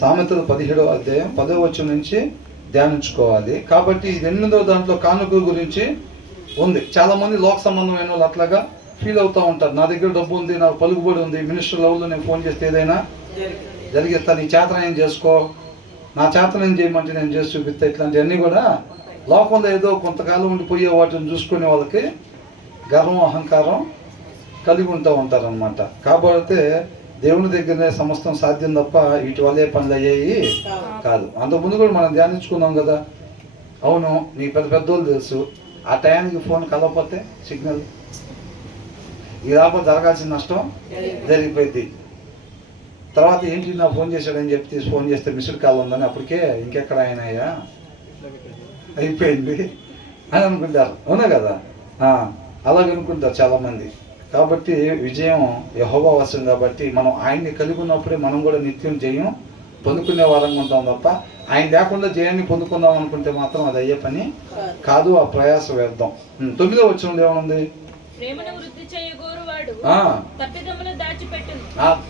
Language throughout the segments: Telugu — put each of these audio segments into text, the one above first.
సామెతలు 17వ అధ్యాయం 10వ వచనం నుంచి ధ్యానించుకోవాలి. కాబట్టి 8వ దాంట్లో కానుక గురించి ఉంది. చాలామంది లోక సంబంధమైన వాళ్ళు అట్లాగా ఫీల్ అవుతూ ఉంటారు. నా దగ్గర డబ్బు ఉంది, నాకు పలుకుబడి ఉంది, మినిస్టర్ లెవెల్లో నేను ఫోన్ చేస్తే ఏదైనా జరిగిస్తా, నీ చేతనం చేసుకో, నా చేతనం చేయమంటే నేను చేసి చూపిస్తా. ఇట్లాంటివన్నీ కూడా లోకంలో ఏదో కొంతకాలం ఉండిపోయే వాటిని చూసుకునే వాళ్ళకి గర్వం అహంకారం కలిగి ఉంటూ ఉంటారనమాట. కాబట్టి దేవుని దగ్గరనే సమస్తం సాధ్యం తప్ప వీటి వల్లే పనులు అయ్యాయి కాదు. అంతకుముందు కూడా మనం ధ్యానించుకున్నాం కదా. అవును, నీ పెద్దోళ్ళు తెలుసు, ఆ టయానికి ఫోన్ కలవకపోతే సిగ్నల్ ఈ రాకపోతే జరగాల్సిన నష్టం జరిగిపోయింది. తర్వాత ఏంటి నా ఫోన్ చేశాడని చెప్పి ఫోన్ చేస్తే మిస్డ్ కాల్ ఉందని, అప్పటికే ఇంకెక్కడ ఆయన అయ్యా అయిపోయింది అని అనుకుంటారు. అవునా కదా? అలాగే అనుకుంటారు చాలామంది. కాబట్టి విజయం యెహోవా వశం. కాబట్టి మనం ఆయన్ని కలిగి ఉన్నప్పుడే మనం కూడా నిత్యం జయం పొందుకునే వారంగా ఉంటాం తప్ప ఆయన లేకుండా జయాన్ని పొందుకుందాం అనుకుంటే మాత్రం అది అయ్యే పని కాదు. ఆ ప్రయాస వేద్దాం. 9వ వచనంలో ఏమనుంది?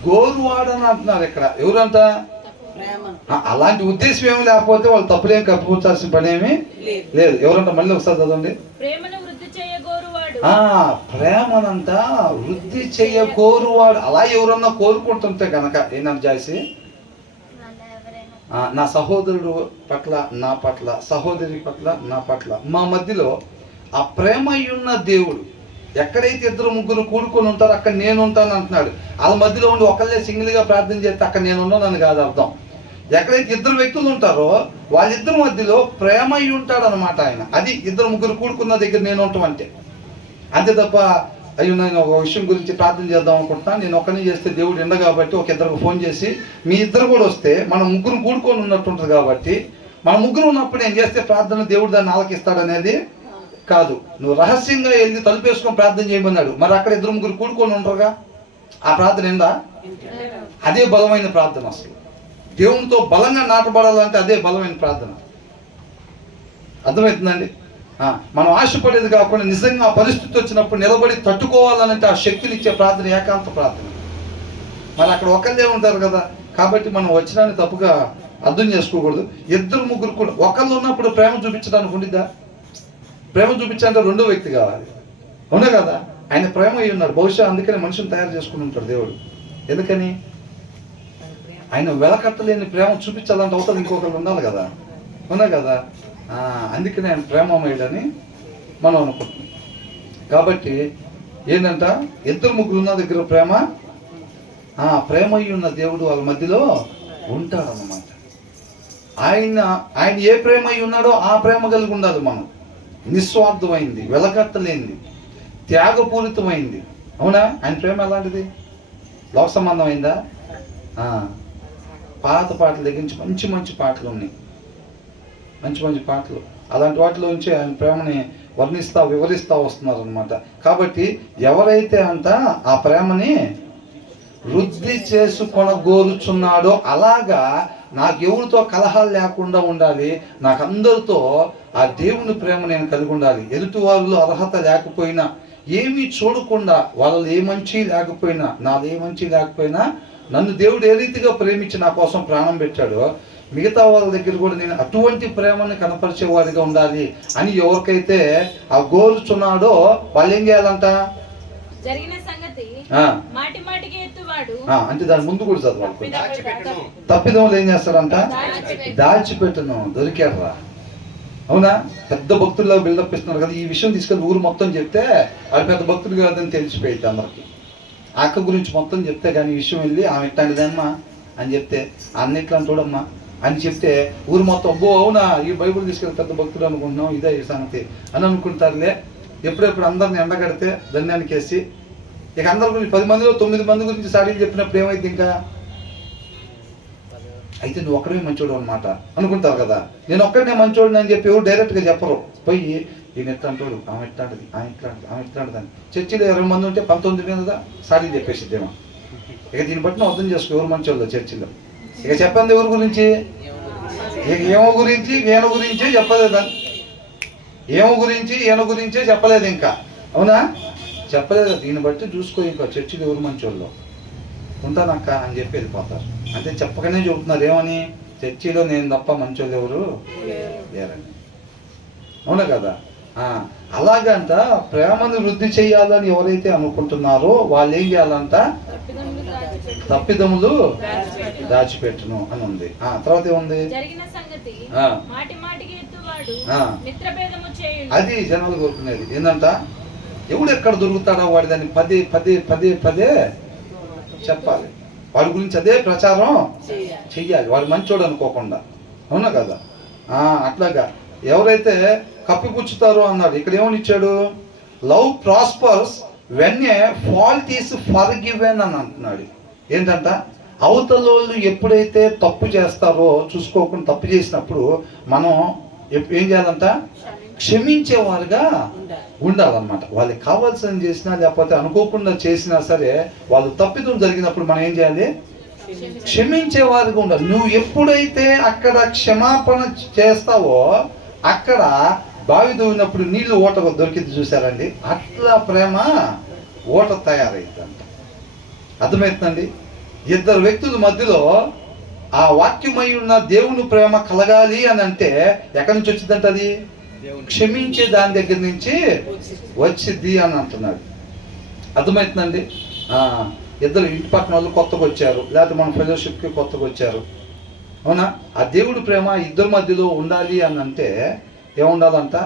గోరువాడు అని అంటున్నారు ఇక్కడ. ఎవరంట? అలాంటి ఉద్దేశం ఏమి లేకపోతే వాళ్ళు తప్పులేం కప్పిపుచ్చాల్సిన పని ఏమి లేదు. ఎవరంట? మళ్ళీ ఒకసారి చదవండి. ప్రేమనంట వృద్ధి చెయ్యగోరువాడు. అలా ఎవరన్నా కోరుకుంటుంటే కనుక ఏంటంటే జాయిసి, నా సహోదరుడు పట్ల, నా పట్ల, సహోదరి పట్ల, నా పట్ల, మా మధ్యలో ఆ ప్రేమ ఉన్న దేవుడు ఎక్కడైతే 2-3 కూడుకొని ఉంటారో అక్కడ నేను ఉంటాను అంటున్నాడు. వాళ్ళ మధ్యలో ఉండి ఒకళ్ళే సింగిల్గా ప్రార్థన చేస్తే అక్కడ నేను ఉన్నాను కాదు అర్థం. ఎక్కడైతే 2 వ్యక్తులు ఉంటారో వాళ్ళిద్దరి మధ్యలో ప్రేమ అయి ఉంటాడు అనమాట ఆయన. అది 2-3 కూడుకున్న దగ్గర నేను ఉంటాం అంటే. అంతే తప్ప అయ్యో నేను ఒక విషయం గురించి ప్రార్థన చేద్దాం అనుకుంటున్నా, నేను ఒక్కనే చేస్తే దేవుడు ఎండ కాబట్టి ఒక 2కి ఫోన్ చేసి మీ 2 కూడా వస్తే మనం 3 కూడుకొని ఉన్నట్టుంటుంది. కాబట్టి మన 3 ఉన్నప్పుడు నేను చేస్తే ప్రార్థన దేవుడు దాన్ని ఆలకిస్తాడనేది కాదు. నువ్వు రహస్యంగా వెళ్ళి తలుపేసుకొని ప్రార్థన చేయమన్నాడు. మరి అక్కడ 2-3 కూడుకొని ఉంటారుగా, ఆ ప్రార్థన ఏందా? అదే బలమైన ప్రార్థన. అసలు దేవునితో బలంగా నాటబడాలంటే అదే బలమైన ప్రార్థన. అర్థమవుతుందండి? మనం ఆశపడేది కాకుండా నిజంగా ఆ పరిస్థితి వచ్చినప్పుడు నిలబడి తట్టుకోవాలనంటే ఆ శక్తిని ఇచ్చే ప్రార్థన ఏకాంత ప్రార్థన. మరి అక్కడ ఒకళ్ళే ఉంటారు కదా. కాబట్టి మనం వచ్చినాన్ని తప్పుగా అర్థం చేసుకోకూడదు. 2-3 కూడా ఒకళ్ళు ఉన్నప్పుడు ప్రేమ చూపించడానికి ఉండిద్దా? ప్రేమ చూపించాలంటే 2వ వ్యక్తి కావాలి. అవునా కదా? ఆయన ప్రేమ అయి ఉన్నాడు. బహుశా అందుకనే మనిషిని తయారు చేసుకుని ఉంటాడు దేవుడు. ఎందుకని? ఆయన వెలకట్టలేని ప్రేమ చూపించాలంటే అవతల ఇంకొకరు ఉండాలి కదా. అవునా కదా? అందుకనే ఆయన ప్రేమమయుడని మనం అనుకుంటున్నాం. కాబట్టి ఏంటంట 2-3 ఉన్న దగ్గర ప్రేమ ప్రేమయ్య ఉన్న దేవుడు వాళ్ళ మధ్యలో ఉంటాడన్నమాట. ఆయన ఏ ప్రేమ అయి ఉన్నాడో ఆ ప్రేమ కలిగి ఉండాలి మనం. నిస్వార్థమైంది, వెలకట్టలేనిది, త్యాగపూరితమైంది. అవునా? ఆయన ప్రేమ ఎలాంటిది? లోక సంబంధమైందా? పాత పాటల దగ్గర నుంచి మంచి మంచి పాటలు ఉన్నాయి. మంచి మంచి పాటలు అలాంటి వాటిలో నుంచి ఆయన ప్రేమని వివరిస్తూ వస్తున్నారు అనమాట. కాబట్టి ఎవరైతే ఆ ప్రేమని వృద్ధి చేసుకొనగోరుచున్నాడో అలాగా నాకు ఎవరితో కలహాలు లేకుండా ఉండాలి. నాకు అందరితో ఆ దేవుని ప్రేమ నేను కలిగి ఉండాలి. ఎదుటి వాళ్ళు అర్హత లేకపోయినా, ఏమీ చూడకుండా, వాళ్ళలో ఏ మంచి లేకపోయినా, నాది ఏ మంచి లేకపోయినా, నన్ను దేవుడు ఏ రీతిగా ప్రేమించి నా కోసం ప్రాణం పెట్టాడో మిగతా వాళ్ళ దగ్గర కూడా నేను అటువంటి ప్రేమని కనపరిచేవాడిగా ఉండాలి అని ఎవరికైతే ఆ గోరుచున్నాడో వాళ్ళు ఏం చేయాలంట? అంటే దాని ముందు కూడా చదవాలి. తప్పిదములు ఏం చేస్తారంట? దాచిపెట్టును. దొరికారా? అవునా? పెద్ద భక్తుల్లో బిల్డప్ ఇస్తున్నారు కదా. ఈ విషయం తీసుకెళ్ళి ఊరు మొత్తం చెప్తే వాళ్ళు పెద్ద భక్తులు కాదని తెలిసిపోయింది అందరికి. అక్క గురించి మొత్తం చెప్తే కానీ ఈ విషయం వెళ్ళి ఆమె ఇట్లాంటిదమ్మా అని చెప్తే అన్నిట్లా చూడమ్మా అని చెప్తే ఊరు మొత్తం అబ్బో అవునా ఈ బైబుల్ తీసుకెళ్ళి పెద్ద భక్తులు అనుకుంటున్నాం, ఇదే ఈ సంగతి అని అనుకుంటారులే. ఎప్పుడెప్పుడు అందరిని ఎండగడితే ధన్యానికి వేసి ఇక అందరి గురించి 10 మందిలో 9 మంది గురించి సాడీలు చెప్పినప్పుడు ఏమైంది? ఇంకా అయితే నువ్వు ఒక్కడే మంచోడు అనమాట అనుకుంటారు కదా. నేను ఒక్కడనే మంచోడిని అని చెప్పి ఎవరు డైరెక్ట్గా చెప్పరు. పోయి ఈయన ఎట్లా అంటాడు, ఆమె ఎట్లాంటిది, ఆమె ఎట్లాంటిదని చర్చిలో 20 మంది ఉంటే 19 మీద సాడీలు చెప్పేసిద్దేమో. ఇక దీన్ని బట్టి నువ్వు అర్థం చేసుకో ఎవరు మంచోళ్ళు చర్చిలో. ఇక చెప్పండి ఎవరి గురించి? ఏమో గురించి ఈయన గురించే చెప్పలేదు. ఏమో గురించి ఈయన గురించే చెప్పలేదు. ఇంకా అవునా? చెప్పలేదు. దీన్ని బట్టి చూసుకో ఇంకా చర్చిలో ఎవరు మంచోళ్ళు. ఉంటానక్క అని చెప్పి వెళ్ళిపోతారు. అంటే చెప్పకనే చెబుతున్నారు ఏమని, చర్చిలో నేను తప్ప మంచోళ్ళు ఎవరు లేరని. అవునా కదా? అలాగంట ప్రేమను వృద్ధి చేయాలని ఎవరైతే అనుకుంటున్నారో వాళ్ళు ఏం చేయాలంట, తప్పిదములు దాచిపెట్టును అని ఉంది. తర్వాత ఏముంది, అది జనాలు కోరుకునేది ఏంటంట, ఎవడు ఎక్కడ దొరుకుతాడో వాడి దాన్ని పదే పదే పదే పదే చెప్పాలి, వాడి గురించి అదే ప్రచారం చెయ్యాలి, వాడు మంచోడు అనుకోకుండా. అవునా కదా? అట్లాగా ఎవరైతే కప్పిపుచ్చుతారో అన్నాడు. ఇక్కడ ఏమని ఇచ్చాడు, love prospers when a fault is forgiven అని అంటున్నాడు. ఏంటంట, అవతల వాళ్ళు ఎప్పుడైతే తప్పు చేస్తారో చూసుకోకుండా తప్పు చేసినప్పుడు మనం ఏం చేయాలంట, క్షమించేవారుగా ఉండాలన్నమాట. వాళ్ళకి కావాల్సింది చేసినా లేకపోతే అనుకోకుండా చేసినా సరే వాళ్ళు తప్పిదం జరిగినప్పుడు మనం ఏం చేయాలి, క్షమించేవారుగా ఉండాలి. నువ్వు ఎప్పుడైతే అక్కడ క్షమాపణ చేస్తావో అక్కడ బావి దూవినప్పుడు నీళ్లు ఓట దొరికింది చూసారండి, అట్లా ప్రేమ ఓట తయారైందంట. అర్థమవుతుందండి? ఇద్దరు వ్యక్తుల మధ్యలో ఆ వాక్యమై ఉన్న దేవుని ప్రేమ కలగాలి అని అంటే ఎక్కడి నుంచి వచ్చిందంట, అది క్షమించే దాని దగ్గర నుంచి వచ్చింది అని అంటున్నాడు. అర్థమవుతుందండి? ఇద్దరు ఇంటి పక్కన వాళ్ళు కొత్తగా వచ్చారు, లేకపోతే మన ఫెలోషిప్కి కొత్తగా వచ్చారు. అవునా? ఆ దేవుడి ప్రేమ ఇద్దరి మధ్యలో ఉండాలి అని అంటే ఏముండాలంట,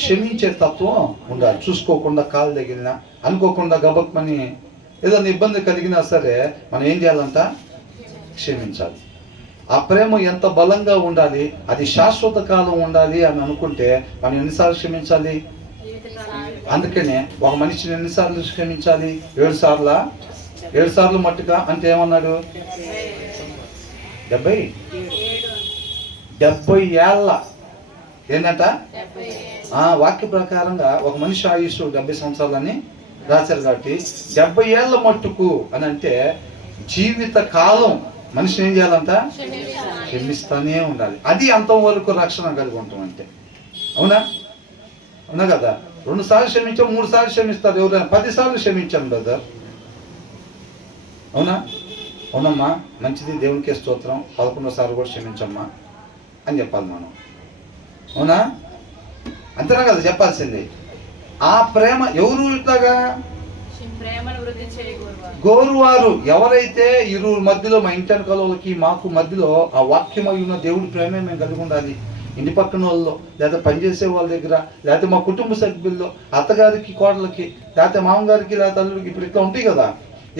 క్షమించే తత్వం ఉండాలి. చూసుకోకుండా కాలు తగిలినా, అనుకోకుండా గబక్మని ఏదైనా ఇబ్బంది కలిగినా సరే మనం ఏం చేయాలంట, క్షమించాలి. ఆ ప్రేమ ఎంత బలంగా ఉండాలి, అది శాశ్వత కాలం ఉండాలి అని అనుకుంటే మనం ఎన్నిసార్లు క్షమించాలి? అందుకనే ఒక మనిషిని ఎన్నిసార్లు క్షమించాలి? 7 సార్లు. 7 సార్లు మట్టుగా అంటే ఏమన్నాడు, 70 ఏళ్ళ ఏంటంట, వాక్య ప్రకారంగా ఒక మనిషి ఆయుష్ 70 సంవత్సరాలని రాశారు. కాబట్టి 70 ఏళ్ళ మట్టుకు అని అంటే జీవిత కాలం మనిషిని ఏం చేయాలంట, క్షమిస్తానే ఉండాలి. అది అంతవరకు రక్షణ కలిగి ఉంటాం అంటే. అవునా? అవునా కదా? 2 సార్లు క్షమించాం, 3 సార్లు క్షమిస్తారు ఎవరైనా, 10 సార్లు క్షమించాను బ్రదర్. అవునా? అవునమ్మా, మంచిది, దేవునికే స్తోత్రం, 11వ సార్లు కూడా క్షమించమ్మా అని చెప్పాలి మనం. అవునా? అంతేనా కదా చెప్పాల్సింది? ఆ ప్రేమ ఎవరు ఇట్లాగా గోరువారు ఎవరైతే ఇరువురు మధ్యలో, మా ఇంటి వెనకాలకి మాకు మధ్యలో ఆ వాక్యమై ఉన్న దేవుడి ప్రేమే మేము కలిగి ఉండాలి. ఇంటి పక్కన వాళ్ళు, లేదా పనిచేసే వాళ్ళ దగ్గర, లేకపోతే మా కుటుంబ సభ్యుల్లో అత్తగారికి, కోడలకి, లేకపోతే మామగారికి, లేకపోతే అల్లుడికి, ఇప్పుడు ఇట్లా ఉంటాయి కదా,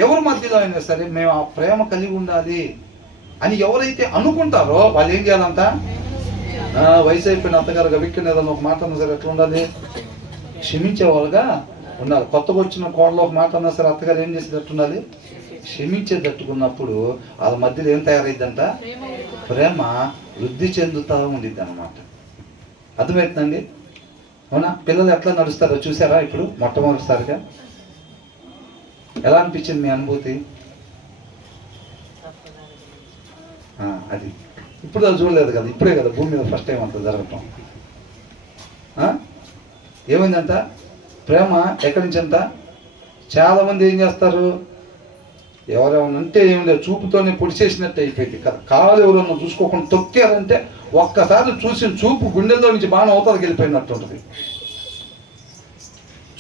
ఎవరి మధ్యలో అయినా సరే మేము ఆ ప్రేమ కలిగి ఉండాలి అని ఎవరైతే అనుకుంటారో వాళ్ళు ఏం చేయాలంట, వయసు అయిపోయిన అత్తగారు గవిక్కిన ఏదన్నా ఒక మాట అన్నా సరే ఎట్లా ఉండాలి, క్షమించేవాళ్ళుగా ఉండాలి. కొత్తగా వచ్చిన కోడలో ఒక మాట అన్నా సరే అత్తగారు ఏం చేసేటట్టు ఉండాలి, క్షమించేటట్టుకున్నప్పుడు వాళ్ళ మధ్యలో ఏం తయారైద్దంట, ప్రేమ వృద్ధి చెందుతూ ఉండిద్ది అనమాట. అర్థమవుతుందండి? అవునా? పిల్లలు ఎట్లా నడుస్తారో చూసారా? ఇప్పుడు మొట్టమొదటిసారిగా ఎలా అనిపించింది మీ అనుభూతి? అది ఇప్పుడు చూడలేదు కదా, ఇప్పుడే కదా భూమి మీద ఫస్ట్ టైం అంత జరగటం. ఏమైందంట, ప్రేమ ఎక్కడి నుంచి అంట, చాలా మంది ఏం చేస్తారు, ఎవరెవరు అంటే ఏం లేదు, చూపుతోనే పొడిచేసినట్టు అయిపోయింది కదా. కాలు ఎవరన్నా చూసుకోకుండా తొక్కారంటే ఒక్కసారి చూసిన చూపు గుండెల్లో నుంచి బాగా అవతలకి వెళ్ళిపోయినట్టు ఉంటుంది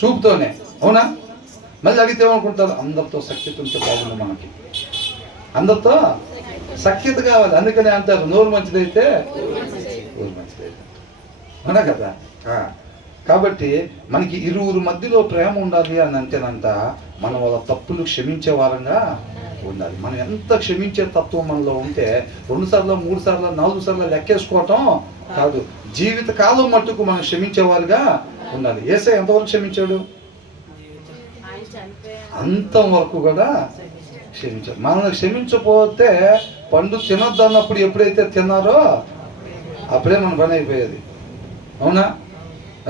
చూపుతోనే. అవునా? మళ్ళీ అడిగితే ఏమనుకుంటారు, అందరితో సఖ్యత ఉంటే బాగుంది, మనకి అందరితో సఖ్యత కావాలి. అందుకని అంటారు, నోరు మంచిదైతే ఊరు మంచిదైతే. అవునా కదా? కాబట్టి మనకి ఇరువురు మధ్యలో ప్రేమ ఉండాలి అని అంటేనంట మనం వాళ్ళ తప్పులు క్షమించే వారంగా ఉండాలి. మనం ఎంత క్షమించే తత్వం మనలో ఉంటే 2 సార్లు 3 సార్లు 4 సార్లు లెక్కేసుకోవటం కాదు, జీవిత కాలం మట్టుకు మనం క్షమించేవారుగా ఉండాలి. యేసయ్య ఎంతవరకు క్షమించాడు? అంతవరకు కూడా క్షమించాడు. మనల్ని క్షమించకపోతే పండు తినొద్దు అన్నప్పుడు ఎప్పుడైతే తిన్నారో అప్పుడే మన పని అయిపోయేది. అవునా?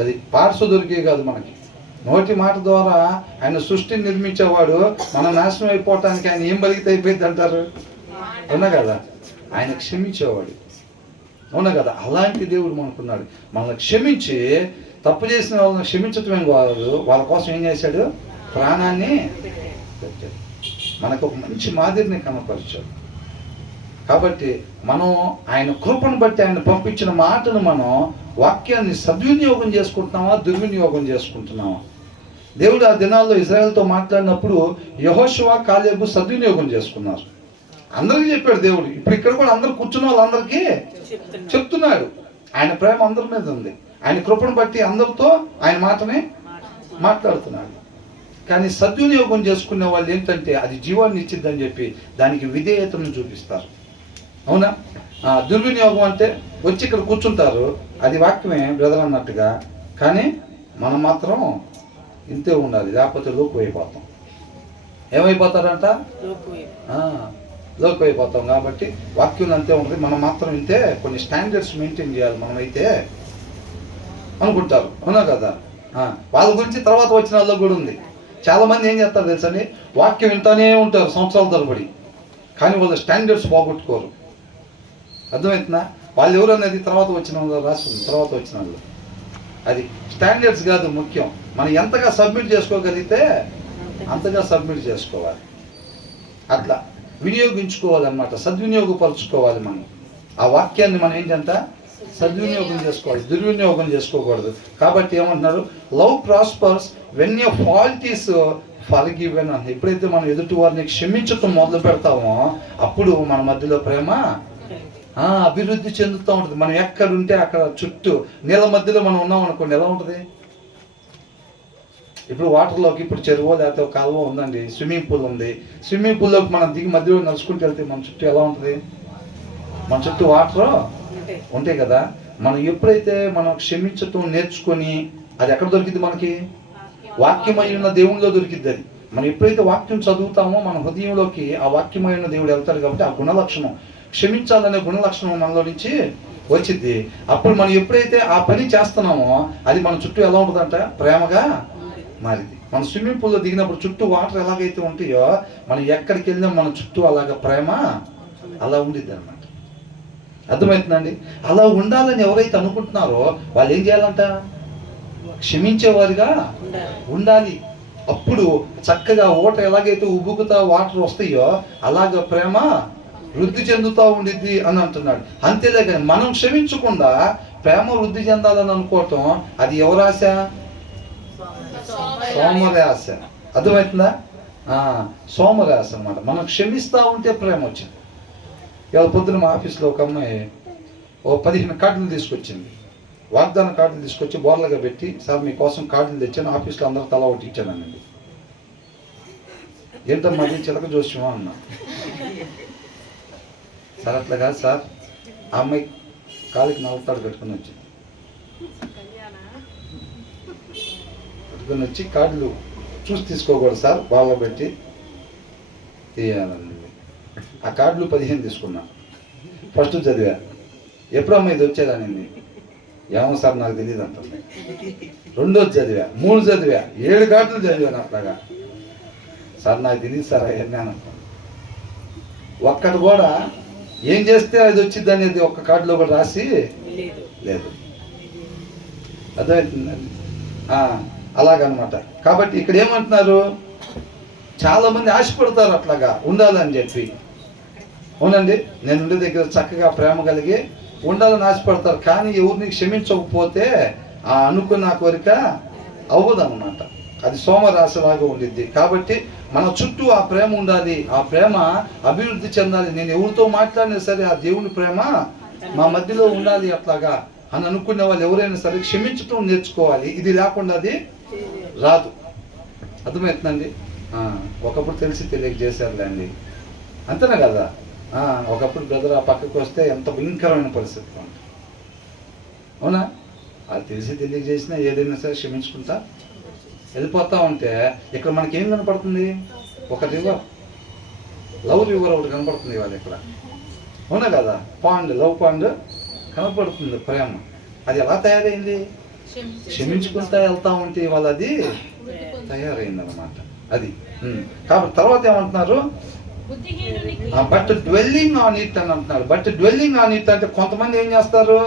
అది పార్ట్స్ దొరికే కాదు మనకి. నోటి మాట ద్వారా ఆయన సృష్టిని నిర్మించేవాడు, మనం నాశనం అయిపోవటానికి ఆయన ఏం బలిగితే అయిపోయింది అంటారు. అవునా కదా? ఆయన క్షమించేవాడు. అవునా కదా? అలాంటి దేవుడు మనకున్నాడు. మనల్ని క్షమించి తప్పు చేసిన వాళ్ళని క్షమించటమే కాదు, వాళ్ళ కోసం ఏం చేశాడు, ప్రాణాన్ని పెట్టాడు. మనకు ఒక మంచి మాదిరిని కనపరిచాడు. కాబట్టి మనం ఆయన కృపను బట్టి ఆయన పంపించిన మాటను మనం వాక్యాన్ని సద్వినియోగం చేసుకుంటున్నామా, దుర్వినియోగం చేసుకుంటున్నామా? దేవుడు ఆ దినాల్లో ఇజ్రాయెల్తో మాట్లాడినప్పుడు యెహోషువ, కాలేబు సద్వినియోగం చేసుకున్నారు. అందరికీ చెప్పాడు దేవుడు. ఇప్పుడు ఇక్కడ కూడా అందరు కూర్చున్న వాళ్ళందరికీ చెప్తున్నాడు. ఆయన ప్రేమ అందరి మీద ఉంది. ఆయన కృపను బట్టి అందరితో ఆయన మాటనే మాట్లాడుతున్నాడు. కానీ సద్వినియోగం చేసుకునే వాళ్ళు ఏంటంటే అది జీవాన్ని ఇచ్చిద్దని చెప్పి దానికి విధేయతను చూపిస్తారు. అవునా? దుర్వినియోగం అంటే వచ్చి ఇక్కడ కూర్చుంటారు, అది వాక్యమే బ్రదర్ అన్నట్టుగా, కానీ మనం మాత్రం ఇంతే ఉండాలి, లేకపోతే లోకు అయిపోతాం. ఏమైపోతారంట? లోకు అయిపోతాం. కాబట్టి వాక్యం అంతే ఉంటుంది, మనం మాత్రం ఇంతే, కొన్ని స్టాండర్డ్స్ మెయింటైన్ చేయాలి మనమైతే అనుకుంటారు. అవునా కదా? వాళ్ళ గురించి తర్వాత వచ్చిన వాళ్ళకి కూడా ఉంది. చాలామంది ఏం చేస్తారు తెలుసండి, వాక్యం వింటానే ఉంటారు సంవత్సరాల తరబడి, కానీ వాళ్ళ స్టాండర్డ్స్ పోగొట్టుకోరు. అర్థమవుతుందా? వాళ్ళు ఎవరు అనేది తర్వాత వచ్చిన వాళ్ళు రాస్తుంది, తర్వాత వచ్చిన వాళ్ళు. అది స్టాండర్డ్స్ కాదు ముఖ్యం, మనం ఎంతగా సబ్మిట్ చేసుకోగలిగితే అంతగా సబ్మిట్ చేసుకోవాలి. అట్లా వినియోగించుకోవాలన్నమాట, సద్వినియోగపరచుకోవాలి. మనం ఆ వాక్యాన్ని మనం ఏంటంట సద్వినియోగం చేసుకోవాలి, దుర్వినియోగం చేసుకోకూడదు. కాబట్టి ఏమంటున్నారు? Love prospers when your fault is forgiven అని. ఎప్పుడైతే మనం ఎదుటి వారిని క్షమించటం మొదలు పెడతామో అప్పుడు మన మధ్యలో ప్రేమ అభివృద్ధి చెందుతూ ఉంటుంది. మనం ఎక్కడుంటే అక్కడ చుట్టూ నీళ్ళ మధ్యలో మనం ఉన్నాం అనుకోండి, ఎలా ఉంటుంది? ఇప్పుడు వాటర్లోకి, ఇప్పుడు చెరువు లేకపోతే ఒక కాలువ ఉందండి, స్విమ్మింగ్ పూల్ ఉంది, స్విమ్మింగ్ పూల్లోకి మనం దిగి మధ్యలో నడుచుకుంటూ వెళ్తే మన చుట్టూ ఎలా ఉంటుంది? మన చుట్టూ వాటర్ ఉంటాయి కదా. మనం ఎప్పుడైతే మనం క్షమించటం నేర్చుకొని, అది ఎక్కడ దొరికింది మనకి? వాక్యమై ఉన్న దేవునిలో దొరికిద్ది. అది మనం ఎప్పుడైతే వాక్యం చదువుతామో మన హృదయంలోకి ఆ వాక్యమై ఉన్న దేవుడు వెళ్తాడు. కాబట్టి ఆ గుణలక్షణం, క్షమించాలనే గుణలక్షణం మనలో నుంచి వచ్చింది. అప్పుడు మనం ఎప్పుడైతే ఆ పని చేస్తున్నామో అది మన చుట్టూ ఎలా ఉంటుందంట? ప్రేమగా మారింది. మన స్విమ్మింగ్ పూల్లో దిగినప్పుడు చుట్టూ వాటర్ ఎలాగైతే ఉంటాయో మనం ఎక్కడికి వెళ్ళినా మన చుట్టూ అలాగ ప్రేమ అలా ఉండిద్ది అన్నమాట. అర్థమవుతుందండి? అలా ఉండాలని ఎవరైతే అనుకుంటున్నారో వాళ్ళు ఏం చేయాలంట? క్షమించేవారుగా ఉండాలి. అప్పుడు చక్కగా ఓట ఎలాగైతే ఉబ్బుకుతా వాటర్ వస్తాయో అలాగ ప్రేమ వృద్ధి చెందుతూ ఉండిద్ది అని అంటున్నాడు. అంతేలే కానీ మనం క్షమించకుండా ప్రేమ వృద్ధి చెందాలని అనుకోవటం అది ఎవరాశ? సోమరాశ. అర్థమవుతుందా? సోమరాశ అన్నమాట. మనం క్షమిస్తూ ఉంటే ప్రేమ వచ్చింది. ఇవాళ పొద్దున మా ఆఫీస్లో ఒక అమ్మాయి 15 కార్డులు తీసుకొచ్చింది. వాగ్దాన కార్డులు తీసుకొచ్చి బోర్లుగా పెట్టి, సార్ మీకోసం కార్డులు తెచ్చాను, ఆఫీస్లో అందరూ తలా ఒకటి ఇచ్చానండి. ఏంటమ్మా అది? చిలక జోస్యమా అన్నా. సార్ అట్లా కాదు సార్, ఆ అమ్మాయి కాలికి నవ్వుతాడు పెట్టుకుని వచ్చింది. పెట్టుకుని వచ్చి కార్డులు చూసి తీసుకోకూడదు సార్, బాగా పెట్టి తీయాలండి. ఆ కార్డులు 15 తీసుకున్నా. ఫస్ట్ చదివా, ఎప్పుడు అమ్మ ఇది వచ్చేదానింది, ఏమో సార్ నాకు తెలియదు అంటుంది. రెండోది చదివా, 3 చదివా, 7 కార్డులు చదివాను. అట్లాగా సార్ నాకు తెలియదు సార్ అవన్నీ అనుకో. ఒక్కటి కూడా ఏం చేస్తే అది వచ్చింది అనేది ఒక్క కార్డులో కూడా రాసి లేదు. అర్థమవుతుందండి? అలాగనమాట. కాబట్టి ఇక్కడ ఏమంటున్నారు? చాలామంది ఆశపడతారు అట్లాగా ఉండాలని చెప్పి. అవునండి, నేను ఉండే దగ్గర చక్కగా ప్రేమ కలిగి ఉండాలని ఆశపడతారు. కానీ ఎవరిని క్షమించకపోతే ఆ అనుకున్న కోరిక అవ్వదన్నమాట. అది సోమరాశిలాగా ఉండిద్ది. కాబట్టి మన చుట్టూ ఆ ప్రేమ ఉండాలి, ఆ ప్రేమ అభివృద్ధి చెందాలి. నేను ఎవరితో మాట్లాడినా సరే ఆ దేవుని ప్రేమ మా మధ్యలో ఉండాలి అట్లాగా అని అనుకునే వాళ్ళు ఎవరైనా సరే క్షమించటం నేర్చుకోవాలి. ఇది లేకుండా అది రాదు. అర్థమవుతుందండి? ఒకప్పుడు తెలిసి తెలియక చేశారులేండి, అంతేనా కదా? ఒకప్పుడు బ్రదర్ ఆ పక్కకు వస్తే ఎంత భయంకరమైన పరిస్థితి ఉంటుంది. అవునా? అది తెలిసి తెలియక చేసినా ఏదైనా సరే క్షమించుకుంటా వెళ్ళిపోతా ఉంటే ఇక్కడ మనకి ఏం కనపడుతుంది? ఒక రివర్, లవ్ రివర్ ఒకటి కనపడుతుంది ఇవాళ ఇక్కడ. అవునా కదా? పాండ్, లవ్ పాండ్ కనపడుతుంది. ప్రేమ అది ఎలా తయారైంది? క్షమించుకుంటా వెళ్తా ఉంటే ఇవాళ అది తయారైంది అన్నమాట. అది కాబట్టి తర్వాత ఏమంటున్నారు? బట్ డ్వెల్లింగ్ ఆన్ ఇట్ అని అంటున్నారు. బట్ డ్వెల్లింగ్ ఆన్ ఇట్ అంటే కొంతమంది ఏం చేస్తారు?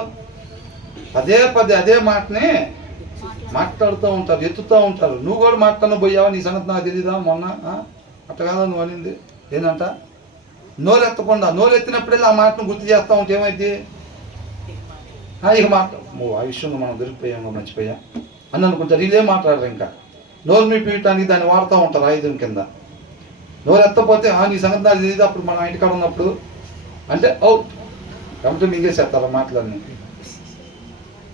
పదే అదే మాటనే మాట్లాడుతూ ఉంటారు, ఎత్తుతూ ఉంటారు. నువ్వు కూడా మాట్లాడను పోయావా, నీ సంగతి నాకు తెలీదా? మొన్న అట్లా కాదా నువ్వు అనింది? ఏంటంట? నోరెత్తకుండా, నోరెత్తినప్పుడల్లా ఆ మాటను గుర్తు చేస్తా ఉంటే ఏమైంది? ఇక మాట ఆ విషయంలో మనం దొరికిపోయాము, మర్చిపోయా అని అనుకుంటారు. ఇదే మాట్లాడరు. ఇంకా నోరు మీపీయటానికి దాన్ని వాడుతూ ఉంటారు ఆయుధం కింద. నోరు ఎత్తపోతే నీ సంగతి నాకు తెలియదు, అప్పుడు మనం ఇంటికాడ ఉన్నప్పుడు అంటే కాబట్టి మింగేసేస్తారు ఆ మాటలన్నీ.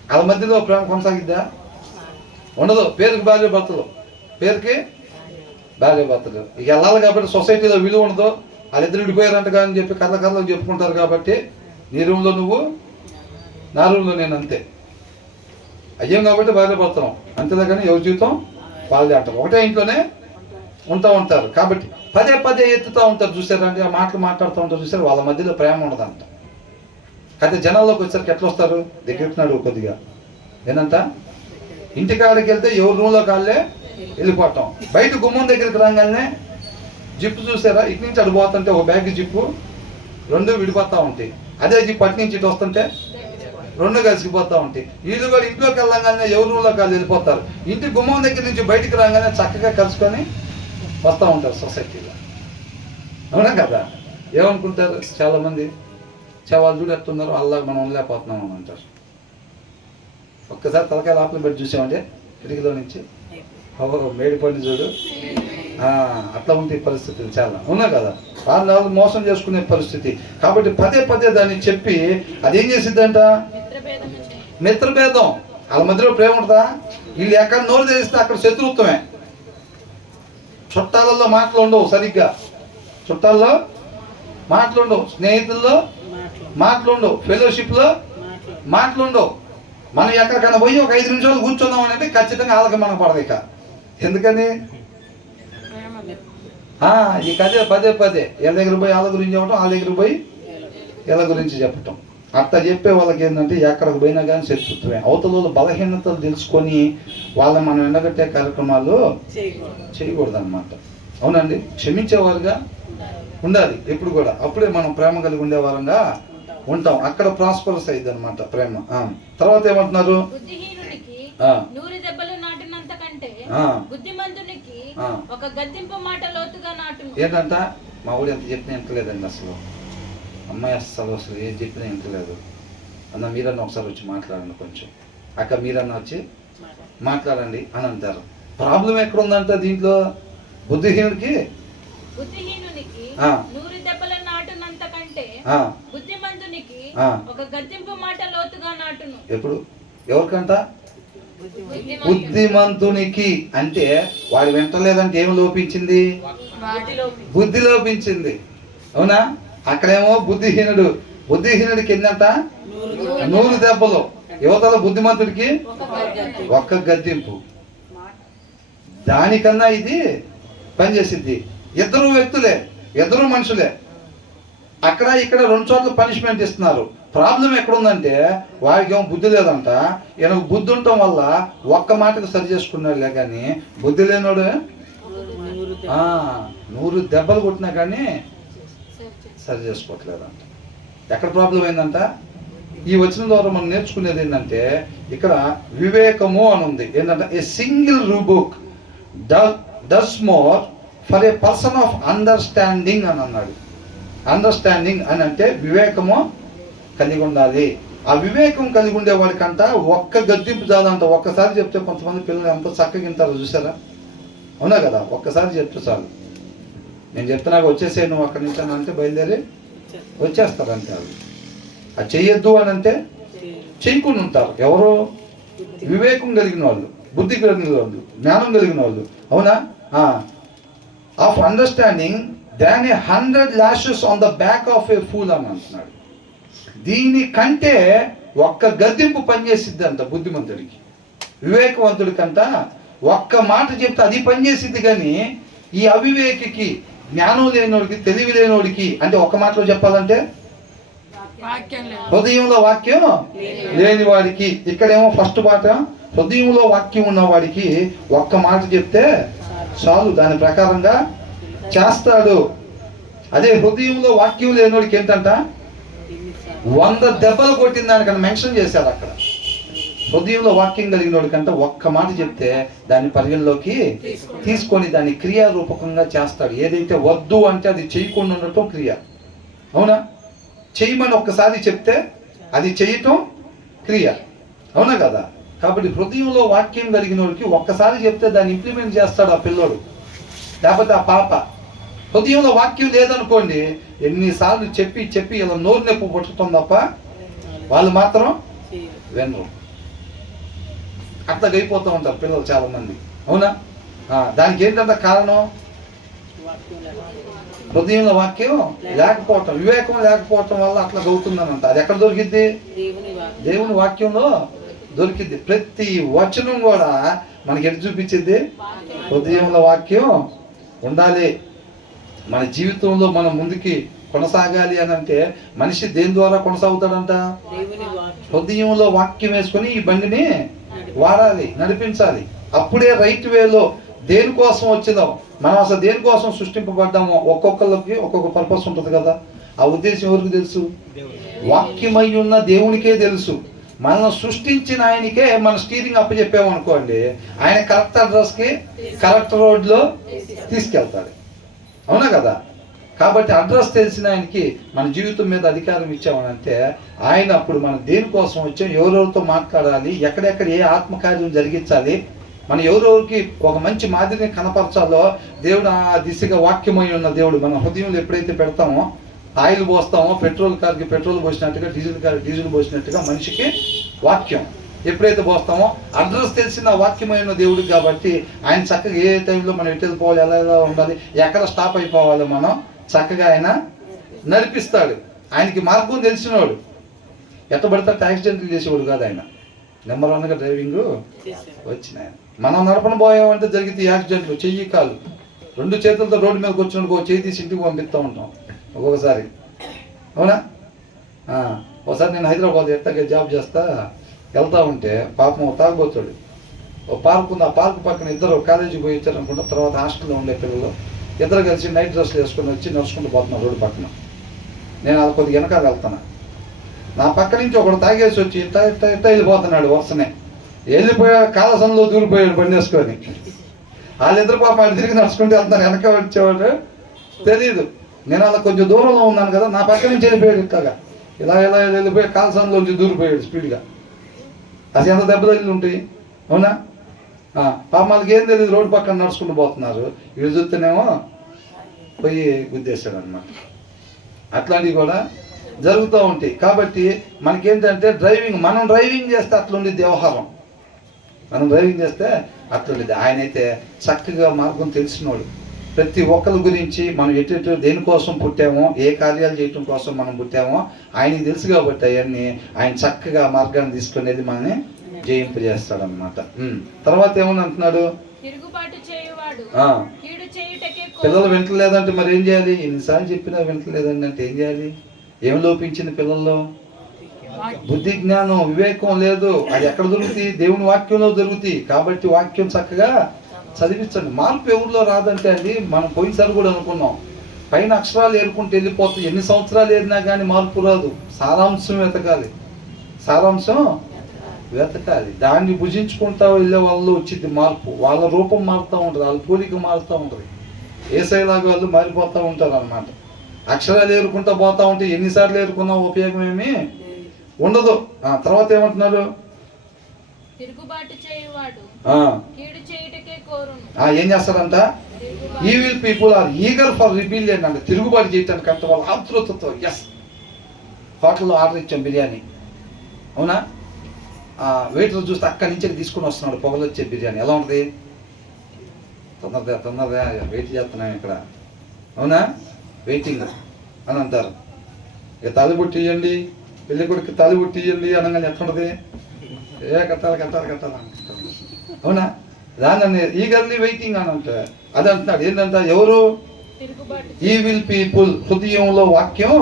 వాళ్ళ మధ్యలో ప్రేమ కొనసాగిద్దా? ఉండదు. పేరుకి భార్య భర్తలు, పేరుకి భార్య భర్తలు. ఇక వెళ్ళాలి కాబట్టి సొసైటీలో విలువ ఉండదు. వాళ్ళిద్దరు విడిపోయారంట కానీ చెప్పి కర్రలో చెప్పుకుంటారు. కాబట్టి నీ రూమ్లో నువ్వు, నా రూమ్లో నేను, అంతే అయ్యాం కాబట్టి భార్య భర్తలం, అంతేదా కానీ ఎవరి జీవితం వాళ్ళే అంటారు. ఒకటే ఇంట్లోనే ఉంటూ ఉంటారు. కాబట్టి పదే పదే ఎత్తుతూ ఉంటారు. చూసారంటే ఆ మాటలు మాట్లాడుతూ ఉంటారు. చూసారు, వాళ్ళ మధ్యలో ప్రేమ ఉండదంట. అయితే జనాల్లోకి వచ్చేసరికి ఎట్లా వస్తారు? దగ్గరున్నాడు కొద్దిగా. ఏంటంట? ఇంటికాడికి వెళ్తే ఎవరి రూమ్లో కాళ్ళే వెళ్ళిపోవటం. బయట గుమ్మం దగ్గరికి రాగానే జిప్పు చూసారా, ఇటు నుంచి అటు పోతుంటే ఒక బ్యాగ్ జిప్పు రెండు విడిపోతూ ఉంటాయి. అదే జిప్పు అటు నుంచి ఇటు వస్తుంటే రెండు కలిసిపోతూ ఉంటాయి. వీళ్ళు కూడా ఇంట్లోకి వెళ్ళగానే ఎవరి రూమ్లో కాళ్ళు వెళ్ళిపోతారు. ఇంటి గుమ్మం దగ్గర నుంచి బయటికి రాగానే చక్కగా కలుసుకొని వస్తూ ఉంటారు సొసైటీలో. అవునా కదా? ఏమనుకుంటారు చాలామంది? వాళ్ళు చూడు ఎట్టున్నారు, అల్లా మనం ఉండలేకపోతున్నాం అని అంటారు. ఒక్కసారి తలకాయ లోపల పెట్టి చూసామంటే కిటికీలో నుంచి మేడిపండి చూడు, అట్లా ఉంటాయి పరిస్థితులు చాలా. అవునా కదా? వాళ్ళు మోసం చేసుకునే పరిస్థితి. కాబట్టి పదే పదే దాన్ని చెప్పి అదేం చేసిద్దంట? మిత్రభేదం. వాళ్ళ మధ్యలో ప్రేమ ఉంటుందా? వీళ్ళు ఎక్కడ నోరు తెలిస్తే అక్కడ శత్రుత్వమే. చుట్టాలలో మాటలు ఉండవు సరిగ్గా, చుట్టాల్లో మాటలు ఉండవు, స్నేహితుల్లో మాటలు ఉండవు, ఫెలోషిప్లో మాటలు ఉండవు. మనం ఎక్కడికైనా పోయి ఒక 5 నిమిషాలు కూర్చుందాం అంటే ఖచ్చితంగా వాళ్ళకి మనకు పడదు. ఇక ఎందుకని? ఇక అదే పదే పదే వీళ్ళ దగ్గర పోయి వాళ్ళ గురించి చెప్పటం, వాళ్ళ దగ్గర పోయి వీళ్ళ గురించి చెప్పటం. అట్లా చెప్పే వాళ్ళకి ఏంటంటే ఎక్కడికి పోయినా కానీ శత్రుత్వమే. అవతల బలహీనతలు తెలుసుకొని వాళ్ళని మనం ఎండగట్టే కార్యక్రమాలు చేయకూడదు అన్నమాట. అవునండి? క్షమించేవారుగా ఉండాలి ఎప్పుడు కూడా. అప్పుడే మనం ప్రేమ కలిగి ఉండేవారంగా ఉంటాం. అక్కడ ప్రాస్పరస్ అయ్యింది అనమాట ప్రేమ. తర్వాత ఏమంటున్నారు? ఏంటంట? మా ఊడు ఎంత చెప్పినా ఎంతలేదండి అసలు. అమ్మాయి అసలు ఏం చెప్పినా ఎంతలేదు అన్న. మీరన్నా ఒకసారి వచ్చి మాట్లాడండి, కొంచెం అక్క మీరన్నా వచ్చి మాట్లాడండి అని అంటారు. ప్రాబ్లం ఎక్కడుందంట దీంట్లో? బుద్ధిహీనుడికి ఎప్పుడు ఎవరికంట? బుద్ధిమంతునికి. అంటే వాడు వింటలేదంటే ఏమి లోపించింది? బుద్ధి లోపించింది. అవునా? అక్కడేమో బుద్ధిహీనుడు. బుద్ధిహీనుడికి ఎన్నంట? 100 దెబ్బలు. యువతలో బుద్ధిమంతుడికి ఒక్క గద్దింపు. దానికన్నా ఇది పనిచేసింది. ఇద్దరు వ్యక్తులే, ఇద్దరు మనుషులే. అక్కడ ఇక్కడ 2 చోట్ల పనిష్మెంట్ ఇస్తున్నారు. ప్రాబ్లం ఎక్కడుందంటే వాడికి ఏమో బుద్ధి లేదంట. ఈయనకు బుద్ధి ఉండటం వల్ల ఒక్క మాటకు సరి చేసుకున్నాడులే, కానీ బుద్ధి లేనోడు 100 దెబ్బలు కొట్టినా కానీ సరి చేసుకోవట్లేదంట. ఎక్కడ ప్రాబ్లం అయిందంట? ఈ వచనం ద్వారా మనం నేర్చుకునేది ఏంటంటే ఇక్కడ వివేకము అని ఉంది. ఏంటంటే a single rebuke does more for a person of understanding అని అన్నాడు. అండర్స్టాండింగ్ అని అంటే వివేకము కలిగి ఉండాలి. ఆ వివేకం కలిగి ఉండేవాడికంట ఒక్క గద్దింపు చాలంట. ఒక్కసారి చెప్తే కొంతమంది పిల్లలు ఎంత చక్కగా వింటారో చూసారా? అవునా కదా? ఒక్కసారి చెప్తే చాలు. నేను చెప్తున్నాక వచ్చేసే నువ్వు అక్కడి నుంచి అని అంటే బయలుదేరి వచ్చేస్తారంటే వాళ్ళు. అది చెయ్యొద్దు అని అంటే చేయకుండా ఉంటారు. ఎవరు? వివేకం కలిగిన వాళ్ళు, బుద్ధి కలిగిన వాళ్ళు, జ్ఞానం కలిగిన వాళ్ళు. అవునా? Of understanding than 100 lashes on the back of A pool అని అంటున్నాడు. దీనికంటే ఒక్క గద్దింపు పనిచేసిద్ది అంట బుద్ధిమంతుడికి. వివేకవంతుడికంట ఒక్క మాట చెప్తే అది పనిచేసిద్ది. కానీ ఈ అవివేకికి, జ్ఞానం లేనోడికి, తెలివి లేనోడికి అంటే ఒక్క మాటలో చెప్పాలంటే హృదయంలో వాక్యం లేని వాడికి. ఇక్కడేమో ఫస్ట్ మాట హృదయంలో వాక్యం ఉన్నవాడికి ఒక్క మాట చెప్తే చాలు, దాని ప్రకారంగా చేస్తాడు. అదే హృదయంలో వాక్యం లేనోడికి ఏంటంట? 100 దెబ్బలు కొట్టిన దానికన్నా మెన్షన్ చేశారు అక్కడ. హృదయంలో వాక్యం కలిగిన వాడికంటే ఒక్క మాట చెప్తే దాన్ని పరిగణలోకి తీసుకొని దాన్ని క్రియారూపకంగా చేస్తాడు. ఏదైతే వద్దు అంటే అది చేయకుండా ఉండటం క్రియ. అవునా? చేయమని ఒక్కసారి చెప్తే అది చేయటం క్రియ. అవునా కదా? కాబట్టి హృదయంలో వాక్యం కలిగిన వాడికి ఒక్కసారి చెప్తే దాన్ని ఇంప్లిమెంట్ చేస్తాడు ఆ పిల్లోడు, లేకపోతే ఆ పాప. హృదయంలో వాక్యం లేదనుకోండి, ఎన్నిసార్లు చెప్పి చెప్పి ఇలా నోరు నొప్పి పుట్టుతుంది తప్ప వాళ్ళు మాత్రం వినరు. అట్లా అయిపోతూ ఉంటారు పిల్లలు చాలామంది. అవునా? దానికి ఏంటంటే కారణం హృదయంలో వాక్యం లేకపోవటం, వివేకం లేకపోవటం వల్ల అట్లా అవుతుందనంట. అది ఎక్కడ దొరికిద్ది? దేవుని వాక్యంలో దొరికిద్ది. ప్రతి వచనం కూడా మనకి ఎటు చూపించింది? హృదయంలో వాక్యం ఉండాలి. మన జీవితంలో మనం ముందుకి కొనసాగాలి అని అంటే మనిషి దేని ద్వారా కొనసాగుతాడంట? హృదయంలో వాక్యం వేసుకొని ఈ బండిని వాడాలి, నడిపించాలి. అప్పుడే రైట్ వేలో దేనికోసం వచ్చిందో, మనం అసలు దేనికోసం సృష్టింపబడ్డామో ఒక్కొక్కరికి ఒక్కొక్క పర్పస్ ఉంటుంది కదా. ఆ ఉద్దేశం ఎవరికి తెలుసు? వాక్యమై ఉన్న దేవునికే తెలుసు. మనం సృష్టించిన ఆయనకే మన స్టీరింగ్ అప్పచెప్పాము అనుకోండి, ఆయన కరెక్ట్ అడ్రస్కి కరెక్ట్ రోడ్లో తీసుకెళ్తాడు. అవునా కదా? కాబట్టి అడ్రస్ తెలిసిన ఆయనకి మన జీవితం మీద అధికారం ఇచ్చామనంటే ఆయన అప్పుడు మనం దేనికోసం వచ్చాం, ఎవరెవరితో మాట్లాడాలి, ఎక్కడెక్కడ ఏ ఆత్మకార్యం జరిగించాలి, మనం ఎవరెవరికి ఒక మంచి మాదిరిని కనపరచాలో దేవుడు ఆ దిశగా వాక్యమై ఉన్న దేవుడు మన హృదయంలో ఎప్పుడైతే పెడతామో, ఆయిల్ పోస్తామో, పెట్రోల్ కార్కి పెట్రోల్ పోసినట్టుగా, డీజిల్ కార్కి డీజిల్ పోసినట్టుగా మనిషికి వాక్యం ఎప్పుడైతే పోస్తామో అడ్రస్ తెలిసిన వాక్యమైన దేవుడికి. కాబట్టి ఆయన చక్కగా ఏ టైంలో మనం ఎటు వెళ్ళిపోవాలి, ఎలా ఎలా ఉండాలి, ఎక్కడ స్టాప్ అయిపోవాలి, మనం చక్కగా ఆయన నడిపిస్తాడు. ఆయనకి మార్గం తెలిసినవాడు. ఎట్టబడితే యాక్సిడెంట్లు చేసేవాడు కాదు ఆయన. నెంబర్ 1గా డ్రైవింగ్ వచ్చిన ఆయన. మనం నడపన పోయామంటే జరిగితే యాక్సిడెంట్లు, చెయ్యి కాలు రెండు చేతులతో రోడ్డు మీదకి వచ్చినప్పుడు చేయి తీసి ఇంటికి పంపిస్తూ ఉంటాం ఒక్కొక్కసారి. అవునా? ఒకసారి నేను హైదరాబాద్ ఎట్టగా జాబ్ చేస్తా వెళ్తా ఉంటే పాపం తాగుబోతాడు. ఓ పార్క్ ఉంది, ఆ పార్క్ పక్కన ఇద్దరు కాలేజీకి పోయి వచ్చారు అనుకుంటా. తర్వాత హాస్టల్లో ఉండే పిల్లలు ఇద్దరు కలిసి నైట్ డ్రెస్లు వేసుకొని వచ్చి నడుచుకుంటూ పోతున్నారు రోడ్డు పక్కన. నేను అది కొద్దిగా వెనకాల వెళ్తాను. నా పక్క నుంచి ఒకడు తాగేసి వచ్చి ఇట్ట ఇట్ట ఇట్ట వెళ్ళిపోతున్నాడు. వరుసనే వెళ్ళిపోయా కాలసంలో దూరిపోయాడు బండి వేసుకొని. వాళ్ళిద్దరు పాపం అటు తిరిగి నడుచుకుంటూ వెళ్తాను. వెనక వచ్చేవాడు తెలియదు. నేను అలా కొంచెం దూరంలో ఉన్నాను కదా, నా పక్క నుంచి వెళ్ళిపోయాడు. ఇట్లాగా ఇలా ఇలా వెళ్ళిపోయి కాలసంలో నుంచి దూరిపోయాడు స్పీడ్గా. అది ఎంత దెబ్బ తగిలి ఉంటాయి. అవునా? పాపం వాళ్ళకి ఏం తెలియదు, రోడ్డు పక్కన నడుచుకుంటూ పోతున్నారు. వీళ్ళు చూస్తేనేమో పోయి గుద్దేశాడు అనమాట. అట్లాంటివి కూడా జరుగుతూ ఉంటాయి. కాబట్టి మనకేంటంటే మనం డ్రైవింగ్ చేస్తే అట్లుండేది వ్యవహారం. మనం డ్రైవింగ్ చేస్తే అట్లుండేది. ఆయన అయితే చక్కగా మార్గం తెలిసినోడు. ప్రతి ఒక్కరి గురించి మనం ఎటు దేనికోసం పుట్టామో, ఏ కార్యాలు చేయటం కోసం మనం పుట్టామో ఆయనకి తెలుసు. కాబట్టి అవన్నీ ఆయన చక్కగా మార్గాన్ని తీసుకునేది మనల్ని జయింపజేస్తాడనమాట. తర్వాత ఏమని అంటున్నాడు? పిల్లలు వింటలేదంటే మరి ఏం చేయాలి? ఎన్నిసార్లు చెప్పినా వింటలేదండి అంటే ఏం చేయాలి? ఏం లోపించింది పిల్లల్లో? బుద్ధి, జ్ఞానం, వివేకం లేదు. అది ఎక్కడ దొరుకుతాయి? దేవుని వాక్యంలో దొరుకుతాయి. కాబట్టి వాక్యం చక్కగా చదివించండి. మార్పు ఎవరిలో రాదంటే అండి, మనం పోయినసారి కూడా అనుకున్నాం, పైన అక్షరాలు ఏరుకుంటూ వెళ్ళిపోతాయి. ఎన్ని సంవత్సరాలు ఏరినా కానీ మార్పు రాదు. సారాంశం వెతకాలి, సారాంశం వెతకాలి. దాన్ని భుజించుకుంటా వెళ్ళే వాళ్ళు వచ్చింది మార్పు. వాళ్ళ రూపం మారుతూ ఉంటుంది, వాళ్ళ పోలిక మారుతూ ఉంటుంది. ఏసైలాగా వాళ్ళు మారిపోతూ ఉంటారు అన్నమాట. అక్షరాలు ఏరుకుంటా పోతూ ఉంటే ఎన్నిసార్లు ఏరుకున్నా ఉపయోగం ఏమీ ఉండదు. తర్వాత ఏమంటున్నారు? ఏం చేస్తారంట? Evil people are eager for rebellion అంటే తిరుగుబాటు చేయటానికి అంత వాళ్ళ ఆతృతతో. ఎస్, హోటల్లో ఆర్డర్ ఇచ్చాం బిర్యానీ. అవునా? వెయిటర్ చూస్తే అక్కడి నుంచి తీసుకుని వస్తున్నాడు పొగలు వచ్చే బిర్యానీ. ఎలా ఉంటుంది? తొందరగా వెయిట్ చేస్తున్నాం ఇక్కడ. అవునా? వెయిటింగ్ అని అంటారు. ఇక తాలిబొట్టి ఇవ్వండి, పెళ్లి కొడుకు తాలిబొట్టి ఇవ్వండి అనగానే ఎట్లుంటుంది? కట్టాలి అంటారు. అవునా? దాన్ని ఈగర్లీ వెయిటింగ్ అని అంటారు. అది అంటున్నాడు. ఏంటంట? ఎవరు? ఈవిల్ పీపుల్, హృదయంలో వాక్యం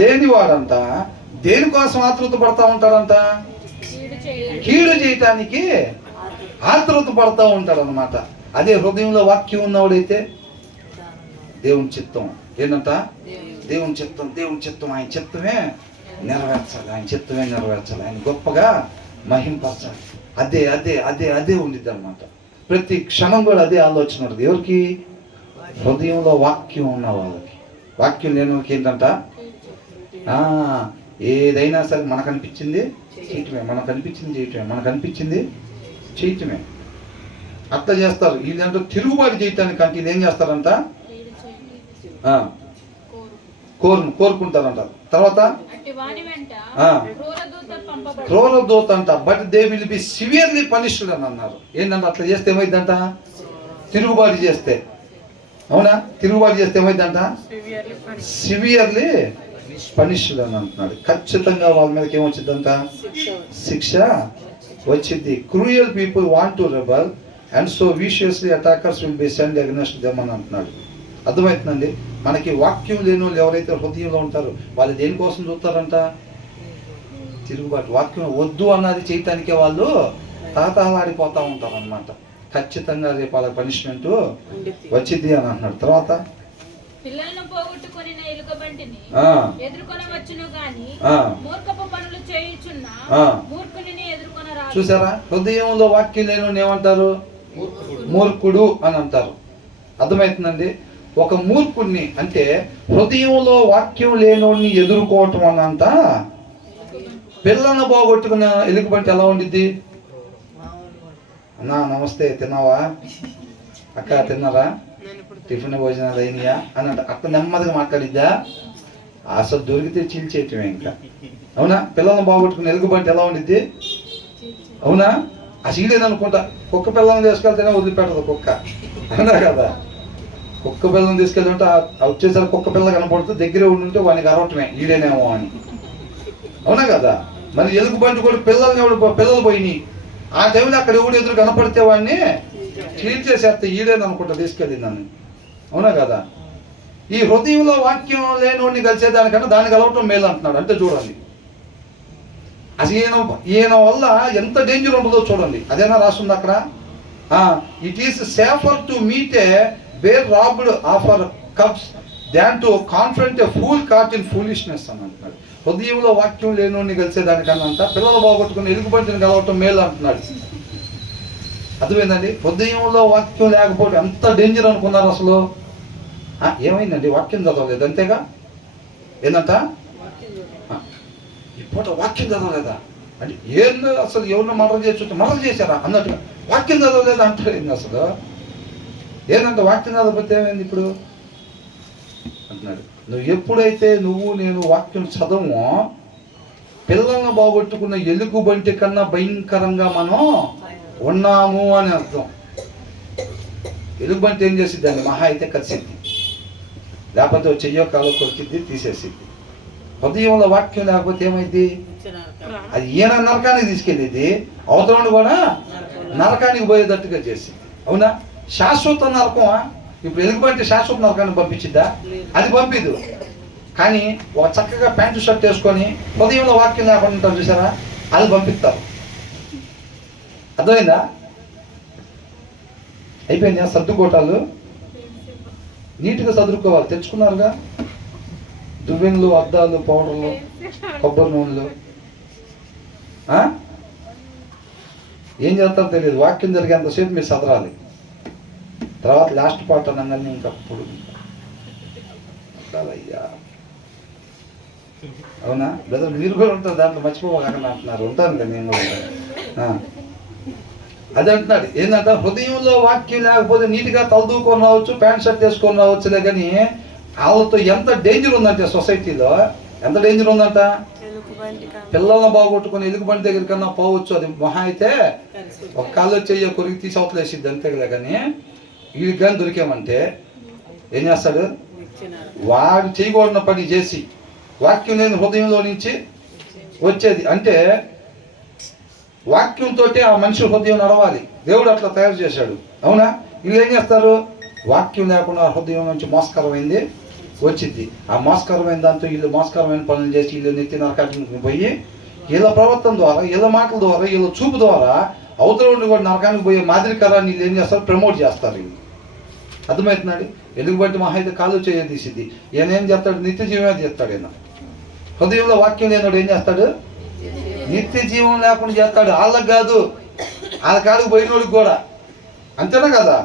లేనివాడంట. దేనికోసం ఆతృత పడతా ఉంటాడంట? కీడు చేయటానికి ఆతృత పడతా ఉంటాడు అనమాట. అదే హృదయంలో వాక్యం ఉన్నవాడైతే దేవుని చిత్తం ఏంటంట? దేవుని చిత్తం ఆయన చిత్తమే నెరవేర్చాలి. ఆయన గొప్పగా మహింపరచాలి. అదే అదే అదే అదే ఉండిద్ది అనమాట. ప్రతి క్షణం కూడా అదే ఆలోచన ఉంటుంది. ఎవరికి? హృదయంలో వాక్యం ఉన్న వాళ్ళకి. వాక్యం లేని వాళ్ళకి ఏంటంట, ఏదైనా సరే మనకు అనిపించింది చేయటమే, మనకు అనిపించింది చేయటమే, మనకు అనిపించింది చేయటమే. అట్లా చేస్తారు వీళ్ళంటే. తిరుగుబాటు చేయటానికి అంటే ఏం చేస్తారంట, కోరుకుంటారంట. తర్వాత క్రూర దూత అంట. But they will be severely punished అని అన్నారు. ఏంటంటే అట్లా చేస్తే ఏమైందంట, తిరుగుబాటు చేస్తే. అవునా? తిరుగుబాటు చేస్తే ఏమైందంట, సివియర్లీ పనిష్డ్ అని అంటున్నాడు. ఖచ్చితంగా వాళ్ళ మీదకి ఏమొచ్చిందంట, శిక్ష వచ్చింది. Cruel people want to rebel and so viciously attackers will be send against them అని అంటున్నాడు. అర్థమవుతుందండి? మనకి వాక్యం లేని వాళ్ళు ఎవరైతే హృదయంలో ఉంటారో వాళ్ళు దేనికోసం చూస్తారంట, తిరుగుబాటు. వాక్యం వద్దు అన్నది చేయటానికే వాళ్ళు తాతాలాడిపోతూ ఉంటారు అన్నమాట. ఖచ్చితంగా రేపు వాళ్ళ పనిష్మెంట్ వచ్చింది అని అంటున్నాడు. తర్వాత పిల్లలను పోగొట్టుకొని ఎలుకబంటిని ఎదుర్కొనవచ్చును గాని మూర్ఖపు పనులు చేయుచున్న మూర్ఖుని ఎదుర్కొనరాదు. చూసారా? హృదయంలో వాక్యం లేని ఏమంటారు, మూర్ఖుడు అని అంటారు. అర్థమవుతుందండి? ఒక మూర్ఖుడిని అంటే హృదయంలో వాక్యం లేనోడిని ఎదుర్కోవటం అన్నంత. పిల్లలను పోగొట్టుకున్న ఎలుకబంటి ఎలా ఉండిద్ది? అన్నా నమస్తే, తిన్నావా అక్క, తిన్నారా, టిఫిన్ భోజనాలు అయినాయా అని అంటే అక్క నెమ్మదిగా మాట్లాడిద్దా? అసలు దొరికితే చీల్చేయటమే ఇంకా. అవునా? పిల్లలను బాగొట్టుకుని ఎలుగుబంటి ఎలా ఉండిద్ది? అవునా? ఆ సీడేదనుకుంటా. కుక్క పిల్లలను తీసుకెళ్తేనే వదిలిపెట్టదు కుక్క, అవునా కదా? కుక్క పిల్లలను తీసుకెళ్తుంటే వచ్చేసరికి కుక్క పిల్ల కనపడుతుంది, దగ్గరే ఉండుంటే వానికి అరవటమే ఈడేనేమో అని, అవునా కదా? మరి ఎలుగుబంటి కూడా పిల్లలు పోయినాయి. ఆ టైంలో అక్కడ ఎవడు ఎదురు కనపడితే వాడిని చీల్చేసేస్తే ఈడేననుకుంటా తీసుకెళ్ళి నన్ను, అవునా కదా? ఈ హృదయంలో వాక్యం లేనివాడిని కలిసేదానికన్నా దాన్ని కలవటం మేలు అంటున్నాడు. అంటే చూడండి అసలు ఈయన వల్ల ఎంత డేంజర్ ఉంటుందో చూడండి. అదేనా రాస్తుంది అక్కడ. It is safer to meet a bear robbed of her cubs than to confront a fool caught in foolishness అని అంటున్నాడు. హృదయంలో వాక్యం లేనివాడిని కలిసేదానికన్నా అంట పిల్లలు బాగొట్టుకుని ఎలుగుబంటిని కలవటం మేలు అంటున్నాడు. అర్థమైందండి? హృదయంలో వాక్యం లేకపోతే ఎంత డేంజర్ అనుకున్నారు అసలు. ఏమైందండి? వాక్యం చదవలేదు అంతేగా. ఏందంట ఇప్పుడు వాక్యం చదవలేదా అంటే ఏందో అసలు ఎవరినో మర్డర్ చేసి మర్డర్ చేశారా అన్నట్టుగా వాక్యం చదవలేదా అంటారు. ఏంది అసలు? ఏంటంటే వాక్యం చదవకపోతే ఏమైంది ఇప్పుడు అంటున్నాడు. నువ్వు ఎప్పుడైతే నేను వాక్యం చదవమో పిల్లలను బాగొట్టుకున్న ఎలుగుబంటి కన్నా భయంకరంగా మనం ఉన్నాము అని అర్థం. ఎలుగుబంటి ఏం చేసిద్ది? దాన్ని మహా అయితే కలిసిద్ది, లేకపోతే చెయ్యో కాలో కొరికిద్ది, తీసేసిద్ది. హృదయంలో వాక్యం లేకపోతే ఏమైంది? అది ఈయన నరకానికి తీసుకెళ్ళేది, అవతలని కూడా నరకానికి పోయేటట్టుగా చేసింది. అవునా? శాశ్వత నరకమా? ఇప్పుడు ఎలుగుబంటి శాశ్వత నరకానికి పంపించిద్దా? అది పంపిదు. కానీ ఒక చక్కగా ప్యాంటు షర్ట్ వేసుకొని హృదయంలో వాక్యం లేకుండా ఉంటారు చూసారా, అది పంపిస్తారు. అర్థమైందా? అయిపోయిందా? సర్దుకోటాలు నీట్గా చదువుకోవాలి. తెచ్చుకున్నారుగా దువ్వెనలు, అద్దాలు, పౌడర్లు, కొబ్బరి నూనెలు. ఏం చేస్తారో తెలియదు. వాక్యం జరిగేంతసేపు మీరు చదవాలి. తర్వాత లాస్ట్ పార్ట్ అనగానే ఇంకప్పుడు అయ్యా, అవునా బ్రదర్? మీరు కూడా ఉంటారు దాంట్లో, మర్చిపోవాలని అంటున్నారు. ఉంటాను కదా నేను కూడా. అది అంటున్నాడు. ఏంటంటే హృదయంలో వాక్యం లేకపోతే నీట్గా తలదూకొని రావచ్చు, ప్యాంట్ షర్ట్ వేసుకొని రావచ్చులే, కానీ వాళ్ళతో ఎంత డేంజర్ ఉందంటే సొసైటీలో ఎంత డేంజర్ ఉందంట. పిల్లలను బాగొట్టుకుని ఎలుగుబంటి దగ్గర కన్నా పోవచ్చు. అది మహా అయితే ఒక కాళ్ళు చెయ్యి కొరికి తీసి అవతల వేసిద్ది అంతేలే. కానీ వీడికి కానీ దొరికామంటే ఏం చేస్తాడు? వాడు చేయకూడన పని చేసి వాక్యం లేని హృదయంలో నుంచి వచ్చేది. అంటే వాక్యంతో ఆ మనిషి హృదయం నడవాలి. దేవుడు అట్లా తయారు చేశాడు. అవునా? వీళ్ళు ఏం చేస్తారు? వాక్యం లేకుండా హృదయం నుంచి మోసకరమైంది వచ్చింది. ఆ మోసకరమైన దాంతో వీళ్ళు మోసకరమైన పనులు చేసి వీళ్ళు నెత్తి నరకానికి పోయి వీళ్ళ ప్రవర్తన ద్వారా, వీళ్ళ మాటల ద్వారా, వీళ్ళ చూపు ద్వారా అవతల ఉండి కూడా నరకానికి పోయే మాదిరికరాన్ని వీళ్ళు ఏం చేస్తారు? ప్రమోట్ చేస్తారు. వీళ్ళు అర్థమవుతున్నాడు? ఎలుగుబట్టి మహా అయితే కాలు చేయ తీసిద్ది. ఈయన ఏం చేస్తాడు? నిత్య జీవమే చేస్తాడు. ఈయన హృదయంలో వాక్యం లేనివాడు ఏం చేస్తాడు? నిత్య జీవం లేకుండా చేస్తాడు. వాళ్ళకి కాదు, వాళ్ళ కాడికి పోయినోడికి కూడా. అంతేనా కదా?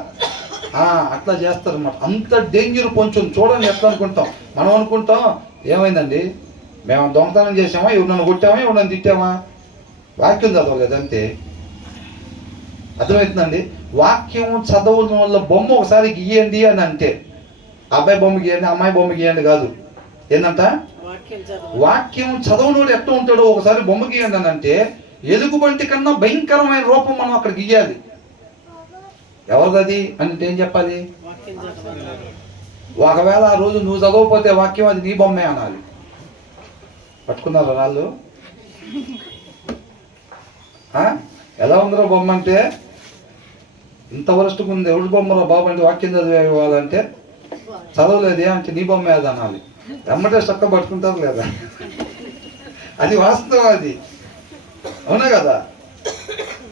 అట్లా చేస్తారు అన్నమాట. అంత డేంజర్ కొంచెం. చూడండి ఎట్లా అనుకుంటాం. మనం అనుకుంటాం ఏమైందండి, మేము దొంగతనం చేసామా, ఎవరినన్ను కొట్టామా, ఎవరినన్ను తిట్టామా, వాక్యం చదవలేదు అంతే. అర్థమవుతుందండి? వాక్యం చదవడం వల్ల బొమ్మ ఒకసారి గీయండి అని అంటే, అబ్బాయి బొమ్మ గీయండి, అమ్మాయి బొమ్మ గీయండి కాదు. ఏంటంట? వాక్యం చదవనోడు ఎట్లా ఉంటాడో ఒకసారి బొమ్మ గీయండి అని అంటే, ఎలుగుబంటి కన్నా భయంకరమైన రూపం మనం అక్కడ గీయాలి. ఎవరిది అంటే ఏం చెప్పాలి? ఒకవేళ ఆ రోజు నువ్వు చదవకపోతే వాక్యం అది నీ బొమ్మే అనాలి. పట్టుకున్నారా వాళ్ళు? ఎలా ఉందిరో బొమ్మ అంటే, ఇంత వరస్ట్గా ఉంది, ఎవరి బొమ్మలో బాబు అంటే వాక్యం చదివేవాళ్ళంటే చదవలేదే అంటే నీ బొమ్మే అది అనాలి. ఎమ్మటే చక్క పట్టుకుంటారు లేదా? అది వాస్తవం. అది అవునా కదా?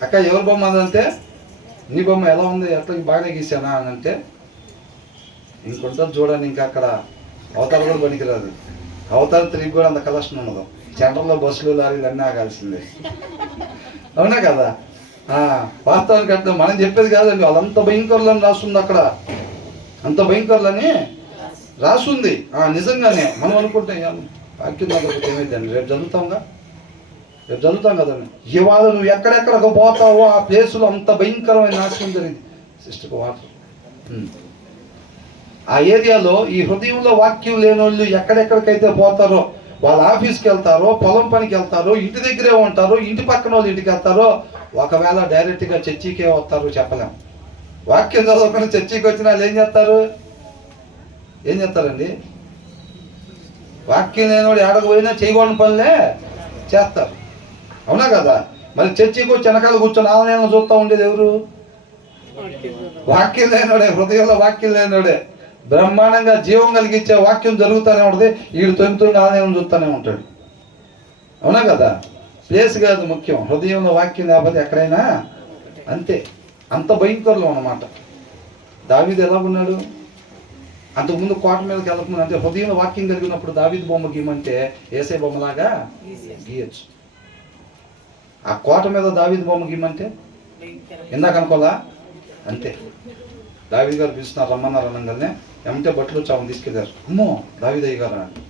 అక్క ఎవరి బొమ్మ అదంటే నీ బొమ్మ ఎలా ఉంది, ఎట్లా బాగానే గీసానా అని అంటే ఇంకొంటుంది చూడండి. ఇంకా అక్కడ అవతార కూడా పనికిరాదు. అవతార తిరిగి కూడా అంత కలెక్షన్ ఉండదు. సెంటర్లో బస్సులు లారీలు అన్నీ ఆగాల్సిందే. అవునా కదా? వాస్తవానికి అట్లా మనం చెప్పేది కాదండి. వాళ్ళంత భయంకరులని రాస్తుంది అక్కడ, అంత భయంకరులని రాస్తుంది. నిజంగానే మనం అనుకుంటే వాక్యం చదవకపోతే ఏమైందండి, రేపు చదువుతాంగా, రేపు చదువుతాం కదండి. ఇవాళ నువ్వు ఎక్కడెక్కడికి పోతావో ఆ ప్లేసులో అంత భయంకరమైన నాశనం జరిగింది. సిస్టర్కి వాటర్ ఆ ఏరియాలో ఈ హృదయంలో వాక్యం లేని వాళ్ళు ఎక్కడెక్కడికైతే పోతారో, వాళ్ళ ఆఫీస్కి వెళ్తారో, పొలం పనికి వెళ్తారో, ఇంటి దగ్గరే ఉంటారో, ఇంటి పక్కన వాళ్ళు ఇంటికి వెళ్తారో, ఒకవేళ డైరెక్ట్గా చర్చికే వస్తారు చెప్పలేం. వాక్యం చదవకుండా చర్చికి వచ్చిన వాళ్ళు ఏం చేస్తారు? ఏం చేస్తారండి? వాక్యం లేని వాడు ఎక్కడికి పోయినా చేయకూడని పనులే చేస్తారు. అవునా కదా? మరి చర్చికి వచ్చి వెనకాల కూర్చొని ఆలయాలను చూస్తూ ఉండేది ఎవరు? వాక్యం లేనివాడే, హృదయంలో వాక్యం లేనివాడే. బ్రహ్మాండంగా జీవం కలిగించే వాక్యం జరుగుతూనే ఉంటుంది. వీడు తొమ్మిది ఆలయం చూస్తూనే ఉంటాడు. అవునా కదా? ప్లేస్ కాదు ముఖ్యం, హృదయంలో వాక్యం లేకపోతే ఎక్కడైనా అంతే. అంత భయంకరులు అన్నమాట. దావీదు ఎలా ఉన్నాడు? అంతకుముందు కోట మీదకి వెళ్ళకుండా, అంటే హృదయంలో వాక్యం కలిగినప్పుడు దావీదు బొమ్మ గీయమంటే ఏసై బొమ్మలాగా గీయచ్చు. ఆ కోట మీద దావీదు బొమ్మ గీయమంటే ఇందాక అనుకోలా అంతే. దావీదు గారు పిలుస్తున్నారు, రమ్మన్నారు అనగానే ఏమంటే బట్టలు చావుని తీసుకెళ్ళారు. అమ్మో దావీదయ్య గారు అని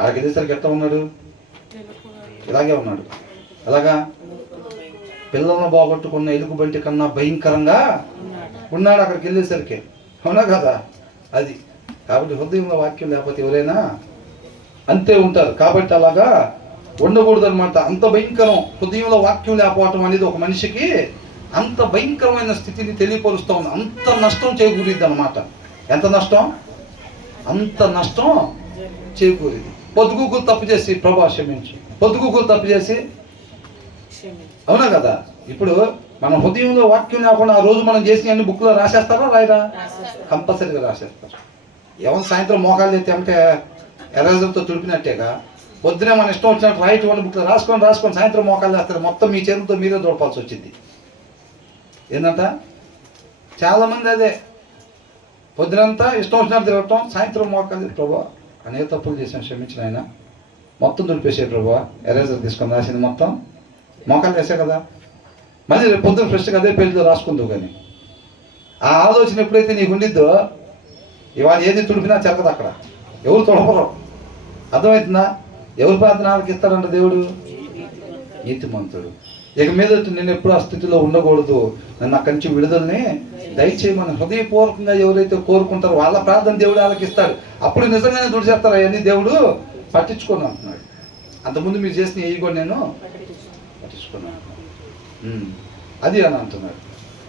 ఆడికి వెళ్ళేసరికి ఎట్లా ఉన్నాడు? ఇలాగే ఉన్నాడు. అలాగా పిల్లలను బాగొట్టుకున్న ఎలుగుబంటి కన్నా భయంకరంగా ఉన్నాడు అక్కడికి వెళ్ళేసరికి. అవునా కదా? అది కాబట్టి హృదయంలో వాక్యం లేకపోతే ఎవరైనా అంతే ఉంటారు. కాబట్టి అలాగా ఉండకూడదు అనమాట. అంత భయంకరం. హృదయంలో వాక్యం లేకపోవటం అనేది ఒక మనిషికి అంత భయంకరమైన స్థితిని తెలియపరుస్తూ ఉంది. అంత నష్టం చేకూరిద్ది అనమాట. ఎంత నష్టం? అంత నష్టం చేకూరిద్ది. పొద్దుగూకులు తప్పు చేసి ప్రభా క్షమించు, పొద్దుగూకులు తప్పు చేసి. అవునా కదా? ఇప్పుడు మన హృదయంలో వాక్యం లేకుండా ఆ రోజు మనం చేసిన అన్ని బుక్లో రాసేస్తారా రాయరా? కంపల్సరీగా రాసేస్తారు. ఎవరు సాయంత్రం మోకాలు ఎత్తి అంటే ఎరేజర్తో తుడిపినట్టేగా పొద్దునే మన ఇష్టం వచ్చినట్టు రైట్ వన్ బుక్లో రాసుకొని సాయంత్రం మోకాలు వేస్తారు. మొత్తం మీ చేతులతో మీరే దొరపాల్సి వచ్చింది. ఏంటంట? చాలామంది అదే పొద్దునంతా ఇష్టం వచ్చినట్టు తిరగటం, సాయంత్రం మోకాలు ప్రభా అనేక తప్పులు చేసాను క్షమించిన ఆయన, మొత్తం దులిపేసే ప్రభా, ఎరేజర్ తీసుకొని రాసింది మొత్తం మోకాలు వేసే కదా, మళ్ళీ రేపు పొద్దున ఫ్రెష్గా అదే పేరుతో రాసుకుందావు. కానీ ఆ ఆలోచన ఎప్పుడైతే నీకు ఉండిద్దో ఇవాళ ఏది తుడిపినా చెరగదు అక్కడ. ఎవరు తొడపరు. అర్థమవుతుందా? ఎవరు ప్రార్థన ఆలకిస్తాడంట దేవుడు? నీతిమంతుడు. ఇక మీద నేను ఎప్పుడు ఆ స్థితిలో ఉండకూడదు, నన్ను అక్కడి నుంచి విడుదలని దయచేయమని హృదయపూర్వకంగా ఎవరైతే కోరుకుంటారో వాళ్ళ ప్రార్థన దేవుడు ఆలకిస్తాడు. అప్పుడు నిజంగానే దుడిచేస్తారు. అవన్నీ దేవుడు పట్టించుకొని అంటున్నాడు. అంతకుముందు మీరు చేసిన ఏ కూడా నేను పట్టించుకున్నాను అది అని అంటున్నాడు.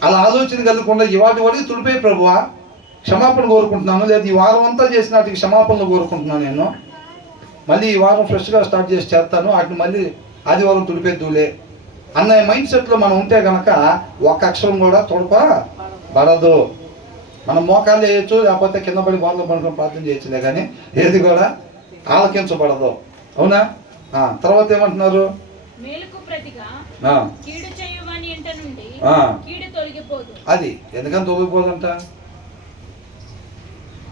అలా ఆలోచన కలగకుండా ఇవాటి వరకు తుడిపే ప్రభువా క్షమాపణ కోరుకుంటున్నాను, లేదా ఈ వారం అంతా చేసిన వాటికి క్షమాపణలు కోరుకుంటున్నాను నేను, మళ్ళీ ఈ వారం ఫ్రెష్గా స్టార్ట్ చేసి చేస్తాను, వాటిని మళ్ళీ ఆదివారం తుడిపేద్దులే అన్న మైండ్ సెట్లో మనం ఉంటే కనుక ఒక అక్షరం కూడా తుడపబడదు. మనం మోకాలు చేయొచ్చు, లేకపోతే కింద పడి బాధలో పడుకొని ప్రార్థన చేయొచ్చులే, కానీ ఏది కూడా ఆలకించబడదు. అవునా? తర్వాత ఏమంటున్నారు? అది ఎందుకని తొలగిపోదంట?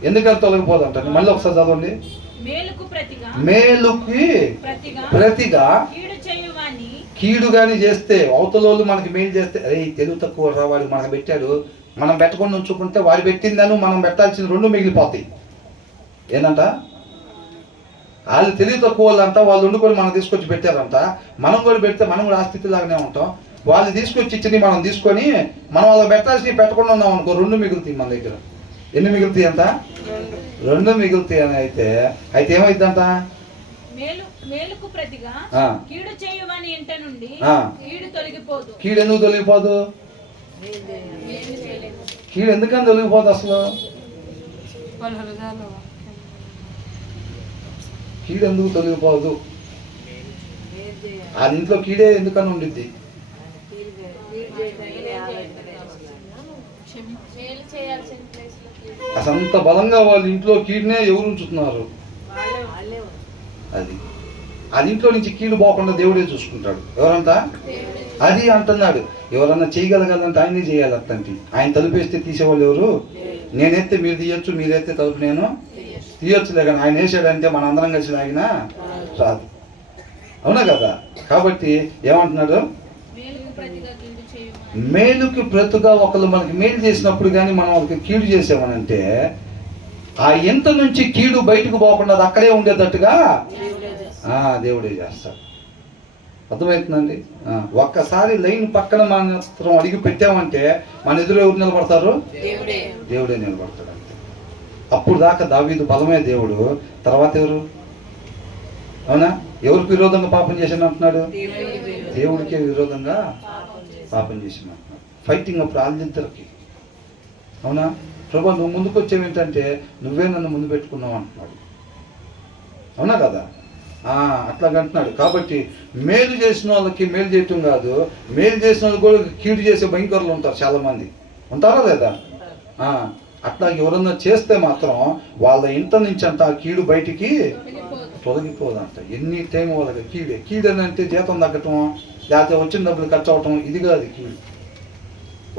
ఎందుకని తొలగిపోదంట? మళ్ళీ ఒకసారి చదవండి. మేలుకి ప్రతిగా కీడు కానీ చేస్తే అవతలోళ్ళు మనకి మెయిల్ చేస్తే అరే తెలుగు తక్కువ రా వాడికి మనకు పెట్టాడు, మనం పెట్టకుండా ఉంచుకుంటే వాడు పెట్టిందని మనం పెట్టాల్సిన 2 మిగిలిపోతాయి. ఏంటంట వాళ్ళు తెలివి తక్కువ వాళ్ళంట, వాళ్ళు వండుకొని మనం తీసుకొచ్చి పెట్టారంట. మనం కూడా పెడితే మనం కూడా ఆ స్థితిలాగానే ఉంటాం. వాళ్ళు తీసుకొచ్చి ఇచ్చి మనం తీసుకొని మనం వాళ్ళకి పెట్టాల్సి పెట్టకుండా ఉన్నాం అనుకో, 2 మిగులుతాయి మన దగ్గర. ఎన్ని మిగులుతాయి అంట? 2 మిగులుతాయి అని అయితే ఏమైందంట? మేలుకు ప్రతిగా కీడు చేయవని ఇంట నుండి కీడు తొలగిపోదు. కీడు ఎందుకు తొలగిపోదు? కీడు ఎందుకని తొలగిపోదు అసలు? కీడు ఎందుకు తొలగిపోదు? ఆ ఇంట్లో కీడే ఎందుకని ఉండిద్ది? అసంత బలంగా వాళ్ళ ఇంట్లో కీడునే ఎవరు ఉంచుతున్నారు? అది ఇంట్లో నుంచి కీడు పోకుండా దేవుడే చూసుకుంటాడు. ఎవరంతా అది అంటున్నాడు. ఎవరన్నా చేయగలగలంటే ఆయనే చేయాలంటే. ఆయన తలుపేస్తే తీసేవాళ్ళు ఎవరు? నేనైతే మీరు తీయొచ్చు, మీరైతే తలుపు నేను తీయొచ్చులే, కానీ ఆయన వేసాడంటే మన అందరం కలిసి లాగినా రాదు. అవునా కదా? కాబట్టి ఏమంటున్నాడు? మేలుకి ప్రతిగా ఒకళ్ళు మనకి మేలు చేసినప్పుడు కానీ మనం వాళ్ళకి కీడు చేసామనంటే ఆ ఇంత నుంచి కీడు బయటకు పోకుండా అది అక్కడే ఉండేటట్టుగా దేవుడే చేస్తాడు. అర్థమవుతుందండి? ఒక్కసారి లైన్ పక్కన మాత్రం అడిగి పెట్టామంటే మన ఎదురు ఎవరు నిలబడతారు? దేవుడే నిలబడతాడు అంతే. అప్పుడు దాకా దావీదు బలమే దేవుడు, తర్వాత ఎవరు? అవునా? ఎవరికి విరోధంగా పాపం చేశాను అంటున్నాడు? దేవుడికే విరోధంగా పాపం చేశాను అంటున్నాడు. ఫైటింగ్ అప్పుడు వాళ్ళిద్దరికి. అవునా? ప్రభా నువ్వు ముందుకు వచ్చేవి ఏంటంటే నువ్వే నన్ను ముందు పెట్టుకున్నావు అంటున్నాడు. అవునా కదా? అట్లాగంటున్నాడు. కాబట్టి మేలు చేసిన వాళ్ళకి మేలు చేయటం కాదు, మేలు చేసిన వాళ్ళు కూడా కీడు చేసే భయంకరులు ఉంటారు. చాలామంది ఉంటారా లేదా? అట్లా ఎవరన్నా చేస్తే మాత్రం వాళ్ళ ఇంట నుంచి అంత ఆ కీడు బయటికి తొలగిపోదంట. ఎన్ని టైం వాళ్ళకి కీడని అంటే జీతం తగ్గటం, లేకపోతే వచ్చిన డబ్బులు ఖర్చు అవటం, ఇది కాదు కీడు.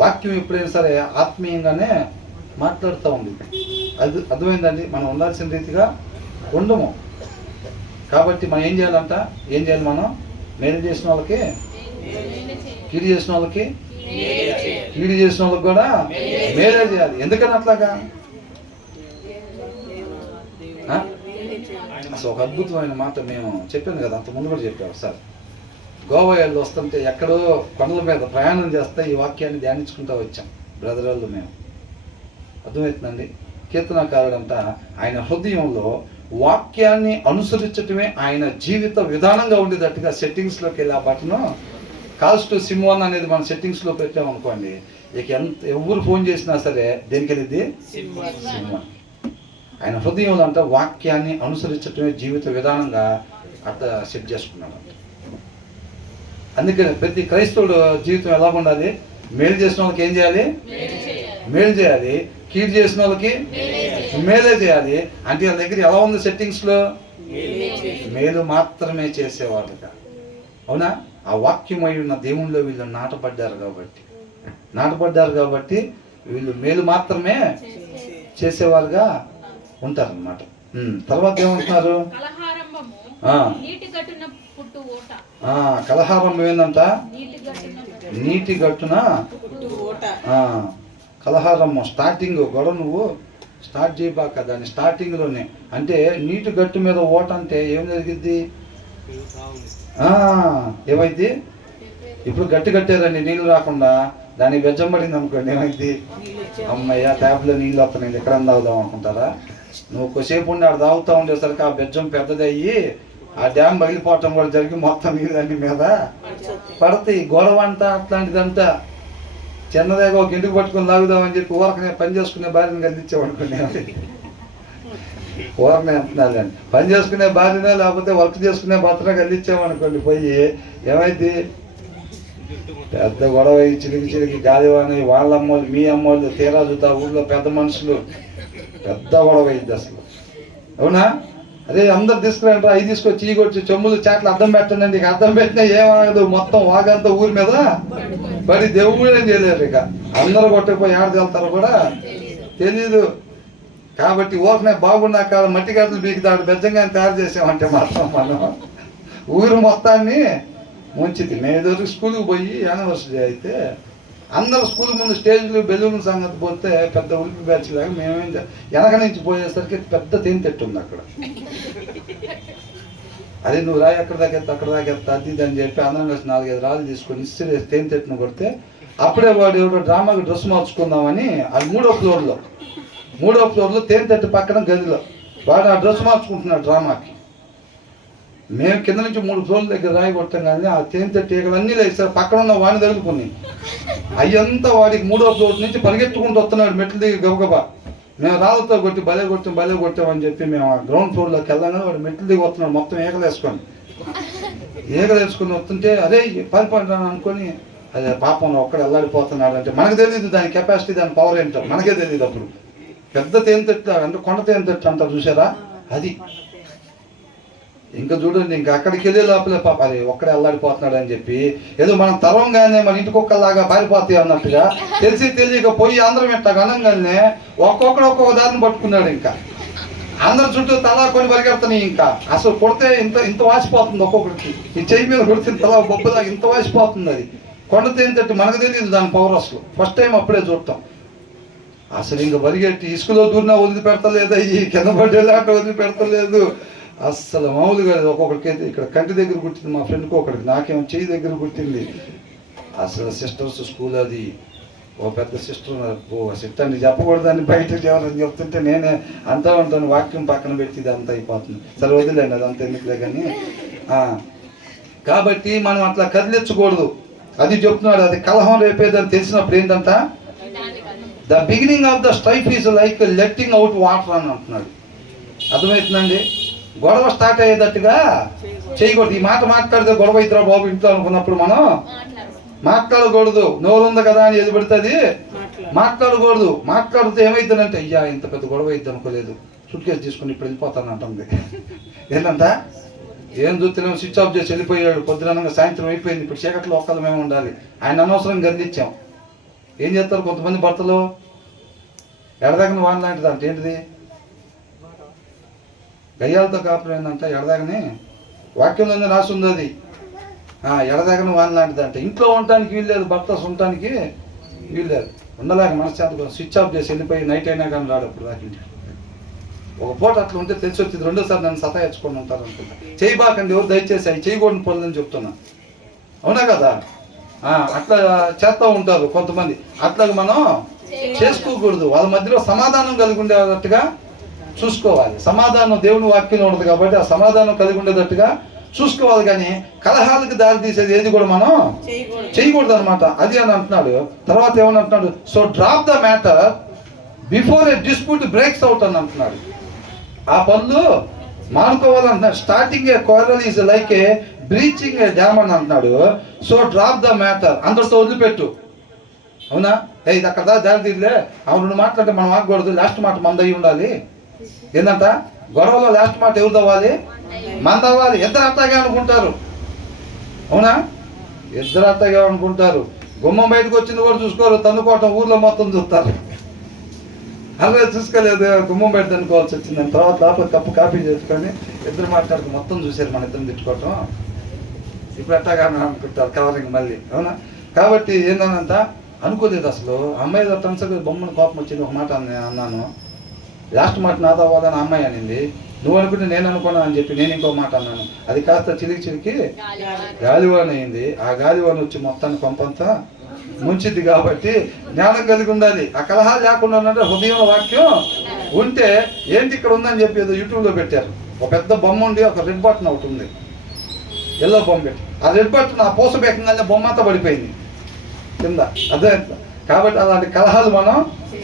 వాక్యం ఎప్పుడైనా సరే ఆత్మీయంగానే మాట్లాడుతూ ఉంది. అది అర్థమైందండి? మనం ఉండాల్సిన రీతిగా ఉండము. కాబట్టి మనం ఏం చేయాలంట? ఏం చేయాలి? మనం మేలు చేసిన వాళ్ళకి కీడు చేసిన వాళ్ళకి కీడు చేసిన వాళ్ళకి కూడా మేలే చేయాలి. ఎందుకని అట్లాగా? అసలు ఒక అద్భుతమైన మాట మేము చెప్పాను కదా, అంత ముందు కూడా చెప్పాము సార్. గోవా వాళ్ళు వస్తుంటే ఎక్కడో కొండల మీద ప్రయాణం చేస్తే ఈ వాక్యాన్ని ధ్యానించుకుంటూ వచ్చాం బ్రదర్ వాళ్ళు మేము. అర్థమవుతుందండి? కీర్తనకారుడంట ఆయన హృదయంలో వాక్యాన్ని అనుసరించటమే ఆయన జీవిత విధానంగా ఉండేటట్టుగా సెట్టింగ్స్లోకి వెళ్ళి ఆ బటను కాల్స్ టు సిమ్1 అనేది మనం సెట్టింగ్స్లో పెట్టామనుకోండి, ఇక ఎవరు ఫోన్ చేసినా సరే దేనికి వెళ్ళింది? సిమ్1. ఆయన హృదయంలో అంట వాక్యాన్ని అనుసరించటమే జీవిత విధానంగా అట్లా సెట్ చేసుకున్నాడు. అందుకని ప్రతి క్రైస్తవుడు జీవితం ఎలా ఉండాలి? మేలు చేసిన వాళ్ళకి ఏం చేయాలి? మేలు చేయాలి. కీడు చేసిన వాళ్ళకి మేలే చేయాలి. అంటే వాళ్ళ దగ్గర ఎలా ఉంది సెట్టింగ్స్లో? మేలు మాత్రమే చేసేవాళ్ళుగా. అవునా? ఆ వాక్యమై ఉన్న దేవుళ్ళలో వీళ్ళు నాటపడ్డారు కాబట్టి వీళ్ళు మేలు మాత్రమే చేసేవారుగా ఉంటారన్నమాట. తర్వాత ఏమంటున్నారు? కలహారంభం ఏందంట? నీటి గట్టున కలహారమ్మ. స్టార్టింగ్ గొడవ నువ్వు స్టార్ట్ చేయబాక, దాన్ని స్టార్టింగ్లోనే. అంటే నీటి గట్టు మీద ఓట అంటే ఏం జరిగిద్ది? ఏమైంది? ఇప్పుడు గట్టి కట్టారండి నీళ్ళు రాకుండా, దానికి బెజ్జం పడింది అనుకోండి, ఏమైంది? అమ్మయ్య ట్యాబ్లో నీళ్ళు వస్తున్నాయి, ఎక్కడ తాగుదాం అనుకుంటారా? నువ్వు కొద్దిసేపు ఉండి ఆడ తాగుతూ ఉండేసరికి ఆ బెజ్జం పెద్దదయ్యి ఆ డ్యామ్ పగిలిపోవటం కూడా జరిగి మొత్తం నీళ్ళండి మీద పడతాయి. గొడవ అంతా అట్లాంటిదంతా. చిన్నదేగా ఒక ఇంటికి పట్టుకుని లాగుదామని చెప్పి ఊరకనే పని చేసుకునే భార్యను కల్పించామనుకునే ఊరకనే అంటున్నారు. కానీ పని చేసుకునే భార్యనే లేకపోతే వర్క్ చేసుకునే భర్తనే కల్పించామనుకోండి, పోయి ఏమైంది? పెద్ద గొడవ చిలికి గాలివాని వాళ్ళ అమ్మోళ్ళు మీ అమ్మోళ్ళు తీరా చూతా ఊళ్ళో పెద్ద మనుషులు పెద్ద గొడవ అయింది అసలు. అవునా? అదే అందరు తీసుకురండి, అవి తీసుకొచ్చి ఈ కొచ్చి చెమ్ములు చాట్లు అద్దం పెట్టండి. ఇక అద్దం పెట్టినా ఏమనదు, మొత్తం వాగంతా ఊరి మీద పడి దేవుడు ఏం చేయలేరు. ఇక అందరూ కొట్టకపోయి ఆడ వెళ్తారో కూడా తెలీదు. కాబట్టి ఊరినే బాగున్నా కాదు మట్టి గడ్డలు బీకి దాడు బెజ్జంగా తయారు చేసామంటే మాత్రం మనం ఊరు మొత్తాన్ని మంచిది. మేము ఏదో స్కూల్కి పోయి యానివర్సరీ అయితే అందరూ స్కూల్ ముందు స్టేజ్లు బెలూన్ సంగతి పోతే పెద్ద ఉలిపి బ్యాచ్ లాగా మేమేం వెనక నుంచి పోయేసరికి పెద్ద తేనెతెట్టు ఉంది అక్కడ. అదే నువ్వు రాయి ఎక్కడ దాకెత్తా అక్కడ దాకెత్తా అది ఇది అని చెప్పి అందరం కలిసి 4-5 రాళ్ళు తీసుకొని ఇస్త్రీ తేనెతెట్టును కొడితే అప్పుడే వాడు ఎవడో డ్రామాకి డ్రెస్ మార్చుకుందామని అది 3వ ఫ్లోర్లో తేనెతెట్టు పక్కన గదిలో వాడు ఆ డ్రెస్ మార్చుకుంటున్నాడు డ్రామాకి. మేము కింద నుంచి 3 ఫ్లోర్ల దగ్గర రాయి కొట్టాం కానీ ఆ తేనెతెట్టు ఈగలన్నీ లేచారు. పక్కన ఉన్న వాడిని తగులుకున్నాయి. అయ్యంతా వాడికి 3వ ఫ్లోర్ నుంచి పరిగెత్తుకుంటూ వస్తున్నాడు మెట్లు దిగి గబగబా. మేము రాళ్ళతో కొట్టి భలే కొట్టామని చెప్పి మేము ఆ గ్రౌండ్ ఫ్లోర్లోకి వెళ్ళగానే వాడు మెట్లు దిగి వస్తున్నాడు మొత్తం ఏగలేసుకొని వస్తుంటే అరే పారిపోతాను అనుకొని అదే పాపంలో ఒక్కడ వెళ్ళాడిపోతున్నాడు అంటే మనకు తెలియదు దాని కెపాసిటీ దాని పవర్ ఏంటో మనకే తెలియదు. అప్పుడు పెద్ద తేనెతెట్టు అంటే కొండ తేనెతెట్టు అంటారు చూసారా అది. ఇంకా చూడండి ఇంకా అక్కడికి వెళ్ళే లోపలే పాప అది ఒక్కడే అల్లాడిపోతున్నాడు అని చెప్పి ఏదో మనం తరంగానే మన ఇంటికి ఒక్కలాగా పారిపోతాయి అన్నట్టుగా తెలియక పోయి అందరం ఇట్లా అనంగానే ఒక్కొక్క దారిని పట్టుకున్నాడు. ఇంకా అందరు చుట్టూ తలా కొని పరిగెడుతున్నాయి. ఇంకా అసలు కొడితే ఇంత వాసిపోతుంది ఒక్కొక్కరికి. ఈ చెయ్యి మీద కొడితే తలా బొబ్బలాగా ఇంత వాసిపోతుంది. అది కొండ తేనెతెట్టు మనకు తెలియదు దాని పవర్. అసలు ఫస్ట్ టైం అప్పుడే చూడటం. అసలు ఇంకా పరిగెట్టి ఇసుకలో దూరినా వదిలిపెడతలేదు, ఈ కింద పడేలాట వదిలిపెడతలేదు. అస్సలు మామూలుగా ఒక్కొక్కరికి అయితే ఇక్కడ కంటి దగ్గర కుట్టింది మా ఫ్రెండ్కి, ఒకటికి నాకేమో చెయ్యి దగ్గర కుట్టింది. అసలు సిస్టర్స్ స్కూల్ అది ఓ పెద్ద సిస్టర్ సిస్టర్ని చెప్పకూడదని బయటకు చేయాలని చెప్తుంటే నేనే అంతా ఉంటాను వాక్యం పక్కన పెట్టి ఇది అంతా అయిపోతుంది. సరే వదిలేండి అదంతా ఎందుకులే కానీ. కాబట్టి మనం అట్లా కదిలించకూడదు అది చెప్తున్నాడు. అది కలహం రేపేదని తెలిసినప్పుడు ఏంటంట the beginning of the strife is like letting out water అని అంటున్నాడు. అర్థమవుతుందండి. గొడవ స్టార్ట్ అయ్యేటట్టుగా చేయకూడదు. ఈ మాట మాట్లాడితే గొడవ ఇద్దరు బాబు ఇంట్లో అనుకున్నప్పుడు మనం మాట్లాడకూడదు. నోరు ఉంది కదా అని ఏది పడుతుంది మాట్లాడకూడదు. మాట్లాడితే ఏమైతుందంటే అయ్యా ఇంత పెద్ద గొడవ అయితే అనుకోలేదు, సూట్ కేసు తీసుకుని ఇప్పుడు వెళ్ళిపోతాను అంటుంది. ఏంటంట ఏం చూస్తున్నాం స్విచ్ ఆఫ్ చేసి వెళ్ళిపోయాడు. పొద్దున సాయంత్రం అయిపోయింది. ఇప్పుడు చీకట్లో ఒక్కళ్ళు మేము ఉండాలి. ఆయన అనవసరం గందించాం. ఏం చేస్తారు కొంతమంది భర్తలు ఎడదగని వాన్ లాంటిది అంటే ఏంటిది గయ్యాలతో కాపురం ఏంటంట ఎడదగని వాక్యంలోనే రాసి ఉంది. అది ఎడదగని వాన్ లాంటిది అంటే ఇంట్లో ఉండటానికి వీల్లేదు, భర్త ఉండటానికి వీల్లేదు. ఉండలేక మనశ్శాంతి స్విచ్ ఆఫ్ చేసి వెళ్ళిపోయి నైట్ అయినా కానీ రాడు. అప్పుడు దాకా ఒక పూట అట్లా ఉంటే తెలిసి వచ్చింది. రెండోసారి నన్ను సతాయించుకొని ఉంటారు అనుకుంటా. చేయబాకండి ఎవరు దయచేసి అవి చేయకూడని పనులని చెప్తున్నా. అవునా కదా. అట్లా చేస్తూ ఉంటారు కొంతమంది. అట్లాగే మనం చేసుకోకూడదు. వాళ్ళ మధ్యలో సమాధానం కలిగి ఉండేటట్టుగా చూసుకోవాలి. సమాధానం దేవుని వాక్యంలో ఉండదు కాబట్టి ఆ సమాధానం కలిగి ఉండేటట్టుగా చూసుకోవాలి. కానీ కలహాలకు దారి తీసేది ఏది కూడా మనం చేయకూడదు అనమాట. అది అని అంటున్నాడు. తర్వాత ఏమని అంటున్నాడు, so drop the matter before a dispute breaks out అని అంటున్నాడు. ఆ పనులు మానుకోవాలంటున్నాడు. Starting a quarrel is like a breaching a dam అని అంటున్నాడు. సో డ్రాప్ ద మ్యాటర్, అందరితో వదిలిపెట్టు. అవునా ఇది అక్కడ దారి తీరులే అవును మాట్లాడితే మనం ఆగకూడదు. లాస్ట్ మాట మంద అయి ఉండాలి. ఏంటంట గొడవలో లాస్ట్ మాట ఎవరు అవ్వాలి? మంద అవ్వాలి. ఇద్దరు అట్టాగే అనుకుంటారు. అవునా ఇద్దరు అట్టాగే అనుకుంటారు. గుమ్మం బయటకు వచ్చింది కూడా చూసుకోరు, తన్నుకోవటం ఊర్లో మొత్తం చూస్తారు. అలా చూసుకోలేదు, గుమ్మం బయట తన్నుకోవాల్సి వచ్చిందని. తర్వాత లోపల కప్పు కాఫీ చేసుకొని ఇద్దరు మాట్లాడుకు మొత్తం చూసారు మన ఇద్దరిని తిట్టుకోవటం. ఇప్పుడు అట్టాగా అనుకుంటారు కవరింగ్ మళ్ళీ. అవునా కాబట్టి ఏంటనంత అనుకోలేదు. అసలు అమ్మాయి తనసరి బొమ్మను కోపం వచ్చింది. ఒక మాట అన్నాను, లాస్ట్ మాట నాతో అవ్వదని అమ్మాయి అనింది. నువ్వు అనుకుంటే నేను అనుకున్నాను అని చెప్పి నేను ఇంకో మాట అన్నాను. అది కాస్త చిలికి గాలివాన్ అయింది. ఆ గాలివాన్ వచ్చి మొత్తాన్ని కొంపంతా ముంచిద్ది. కాబట్టి జ్ఞానం కలిగి ఉండాలి. ఆ కలహాలు లేకుండా ఉన్నట్టు హృదయం వాక్యం ఉంటే ఏంటి ఇక్కడ ఉందని చెప్పి ఏదో యూట్యూబ్లో పెట్టారు. ఒక పెద్ద బొమ్మ ఉండి ఒక రెడ్ బటన్ ఒకటి ఉంది, ఎల్లో బొమ్మ పెట్టి. ఆ రెడ్ బటన్ ఆ పూస బేకంగానే బొమ్మ అంతా పడిపోయింది కింద. అదే కాబట్టి అలాంటి కలహాలు మనం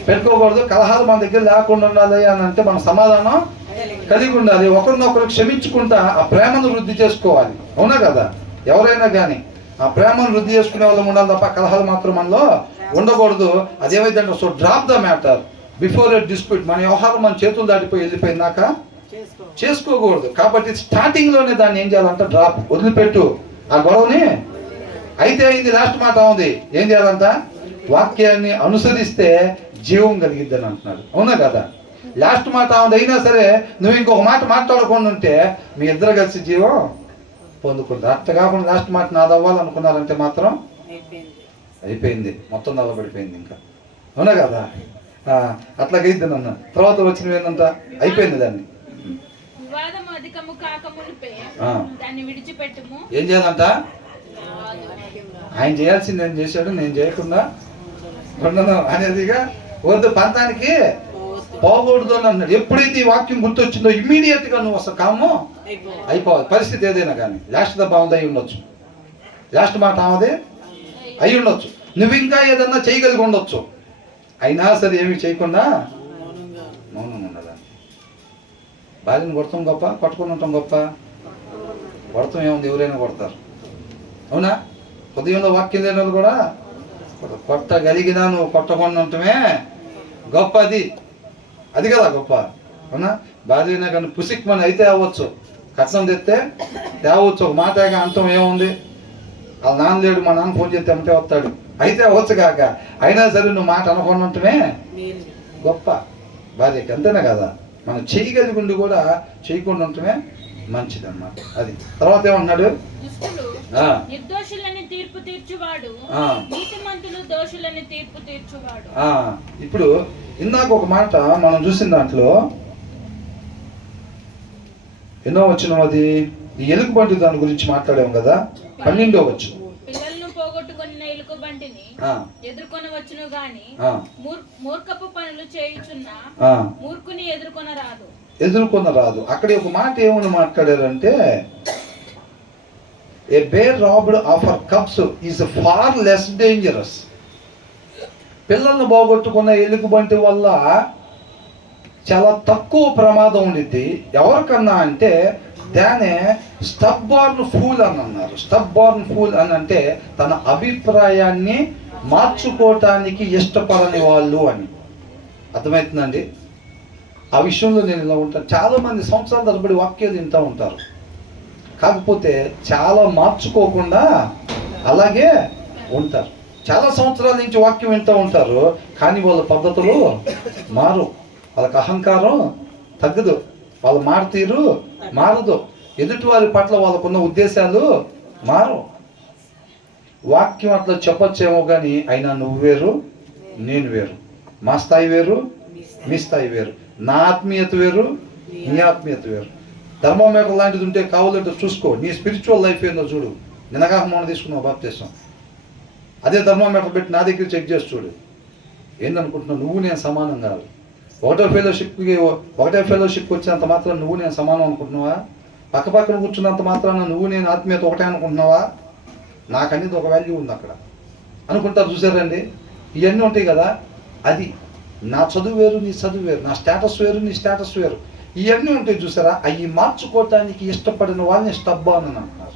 పెట్టుకోకూడదు. కలహాలు మన దగ్గర లేకుండా ఉండాలి అని అంటే మన సమాధానం కలిగి ఉండాలి. ఒకరినొకరు క్షమించుకుంటా ఆ ప్రేమను వృద్ధి చేసుకోవాలి. అవునా కదా. ఎవరైనా కానీ ఆ ప్రేమను వృద్ధి చేసుకునే వాళ్ళం ఉండాలి తప్ప కలహాలు మాత్రం మనలో ఉండకూడదు. అదేమైందంటే so drop the matter before a dispute. మన వ్యవహారం మన చేతులు దాటిపోయి వెళ్ళిపోయిందాక చేసుకోకూడదు. కాబట్టి స్టార్టింగ్లోనే దాన్ని ఏం చేయాలంటే డ్రాప్, వదిలిపెట్టు ఆ గొడవని. అయితే అయింది లాస్ట్ మాట ఉంది. ఏం చేయాలంట వాక్యాన్ని అనుసరిస్తే జీవం కలిగిద్దని అంటున్నాడు. అవునా కదా. లాస్ట్ మాట ఉంది అయినా సరే నువ్వు ఇంకొక మాట మాట్లాడకుండా ఉంటే మీ ఇద్దరు కలిసి జీవం పొందుకుంటారు. అట్ట కాకుండా లాస్ట్ మాట నాది అవ్వాలనుకున్నారంటే మాత్రం అయిపోయింది, మొత్తం నల్లబడిపోయింది ఇంకా. అవునా కదా? అట్లాగైద్ది నన్ను తర్వాత వచ్చినవి ఏంటంట అయిపోయింది. దాన్ని వివాదము అధికము కాక మునిపే దాన్ని విడిచిపెట్టుము. ఏం చేయాలంట? ఆయన చేయాల్సింది నేను చేశాడు, నేను చేయకుండా ఉండను అనేదిగా వద్దు, పంతానికి పోకూడదు అని అన్నాడు. ఎప్పుడైతే ఈ వాక్యం గుర్తొచ్చిందో ఇమ్మీడియట్ గా నువ్వు అసలు కాము అయిపోవాలి. పరిస్థితి ఏదైనా కానీ లాస్ట్ దెబ్బ ఆమెది అయి ఉండొచ్చు, లాస్ట్ మాట ఆమెది అయి ఉండొచ్చు, నువ్వు ఇంకా ఏదన్నా చేయగలిగి ఉండొచ్చు, అయినా సరే ఏమి చేయకుండా మౌనం ఉండదా. భార్యను కొడతాం గొప్ప, కొట్టుకుని ఉంటాం గొప్ప? కొడతాం ఏముంది, ఎవరైనా కొడతారు. అవునా? హృదయంలో వాక్యం లేని వాళ్ళు కూడా కొట్టగలిగినా నువ్వు కొట్టకుండా ఉండటమే గొప్ప. అది కదా గొప్ప. అవునా? భార్యనే కానీ పుసిక్మని అయితే అవ్వచ్చు, కట్నం తెస్తే తేవచ్చు, ఒక మాట అంతం ఏముంది, వాళ్ళ నాన్న లేడు, మా నాన్న ఫోన్ చేస్తే అమ్మితే వస్తాడు అయితే అవ్వచ్చు కాక, అయినా సరే నువ్వు మాట అనుకుని ఉండటమే గొప్ప భార్యకి. అంతేనా కదా? మనం చేయగలిగి ఉండి కూడా చేయకుండా ఉండటమే మంచిది అన్నమాట. అది తర్వాత ఏమన్నాడు? నిర్దోషులని తీర్పు తీర్చువాడు, నీతిమంతులు దోషులని తీర్పు తీర్చువాడు. ఇప్పుడు ఇందాక ఒక మాట మనం చూసిన దాంట్లో ఎన్నో వచ్చిన అది ఈ ఎలుగుబంటి దాని గురించి మాట్లాడాము కదా, 12వ వచనం. పిల్లలను పోగొట్టుకున్న ఎలుగుబంటిని ఎదుర్కొనవచ్చును గాని మూర్ఖపు పనులు చేయుచున్న మూర్ఖుని ఎదుర్కొనరాదు. అక్కడ ఒక మాట ఏమని మాట్లాడారంటే, a bear robbed of her cubs is far less dangerous. పిల్లలను పోగొట్టుకున్న ఎలుగుబంటి వల్ల చాలా తక్కువ ప్రమాదం ఉండిద్ది. ఎవరికన్నా అంటే దానే స్టబ్బార్న్ ఫూల్ అని అన్నారు. స్టబ్బార్న్ ఫూల్ అని అంటే తన అభిప్రాయాన్ని మార్చుకోవటానికి ఇష్టపడని వాళ్ళు అని అర్థమవుతుందండి. ఆ విషయంలో నేను ఇలా ఉంటాను. చాలామంది సంవత్సరాల తరబడి వాక్యాలు వింటూ ఉంటారు, కాకపోతే చాలా మార్చుకోకుండా అలాగే ఉంటారు. చాలా సంవత్సరాల నుంచి వాక్యం వింటూ ఉంటారు, కానీ వాళ్ళ పద్ధతులు మారు, వాళ్ళకి అహంకారం తగ్గదు, వాళ్ళ మాట తీరు మారదు, ఎదుటివారి పట్ల వాళ్ళకున్న ఉద్దేశాలు మారు. వాక్యం అట్లా చెప్పొచ్చేమో కానీ అయినా నువ్వు వేరు, నేను వేరు, మా స్థాయి వేరు, మీ స్థాయి వేరు, నా ఆత్మీయత వేరు, నీ ఆత్మీయత వేరు. థర్మోమీటర్ లాంటిది ఉంటే కావాలంటే చూసుకో, నీ స్పిరిచువల్ లైఫ్ ఏందో చూడు. నిన్నగా మొన్న తీసుకున్నావు బాప్తిసం, అదే థర్మోమీటర్ పెట్టి నా దగ్గర చెక్ చేసి చూడు. ఏందనుకుంటున్నావు? నువ్వు నేను సమానం కాదు. ఒకటే ఫెలోషిప్కి వచ్చినంత మాత్రం నువ్వు నేను సమానం అనుకుంటున్నావా? పక్కపక్కన కూర్చున్నంత మాత్రాన నువ్వు నేను ఆత్మీయత ఒకటే అనుకుంటున్నావా? నాకనేది ఒక వాల్యూ ఉంది అక్కడ అనుకుంటారు. చూసారండి, ఇవన్నీ ఉంటాయి కదా. అది నా చదువు వేరు, నీ చదువు వేరు, నా స్టేటస్ వేరు, నీ స్టేటస్ వేరు, ఇవన్నీ ఉంటాయి చూసారా. అవి మార్చుకోవటానికి ఇష్టపడిన వాళ్ళని స్టబ్బాన్ అని అంటున్నారు.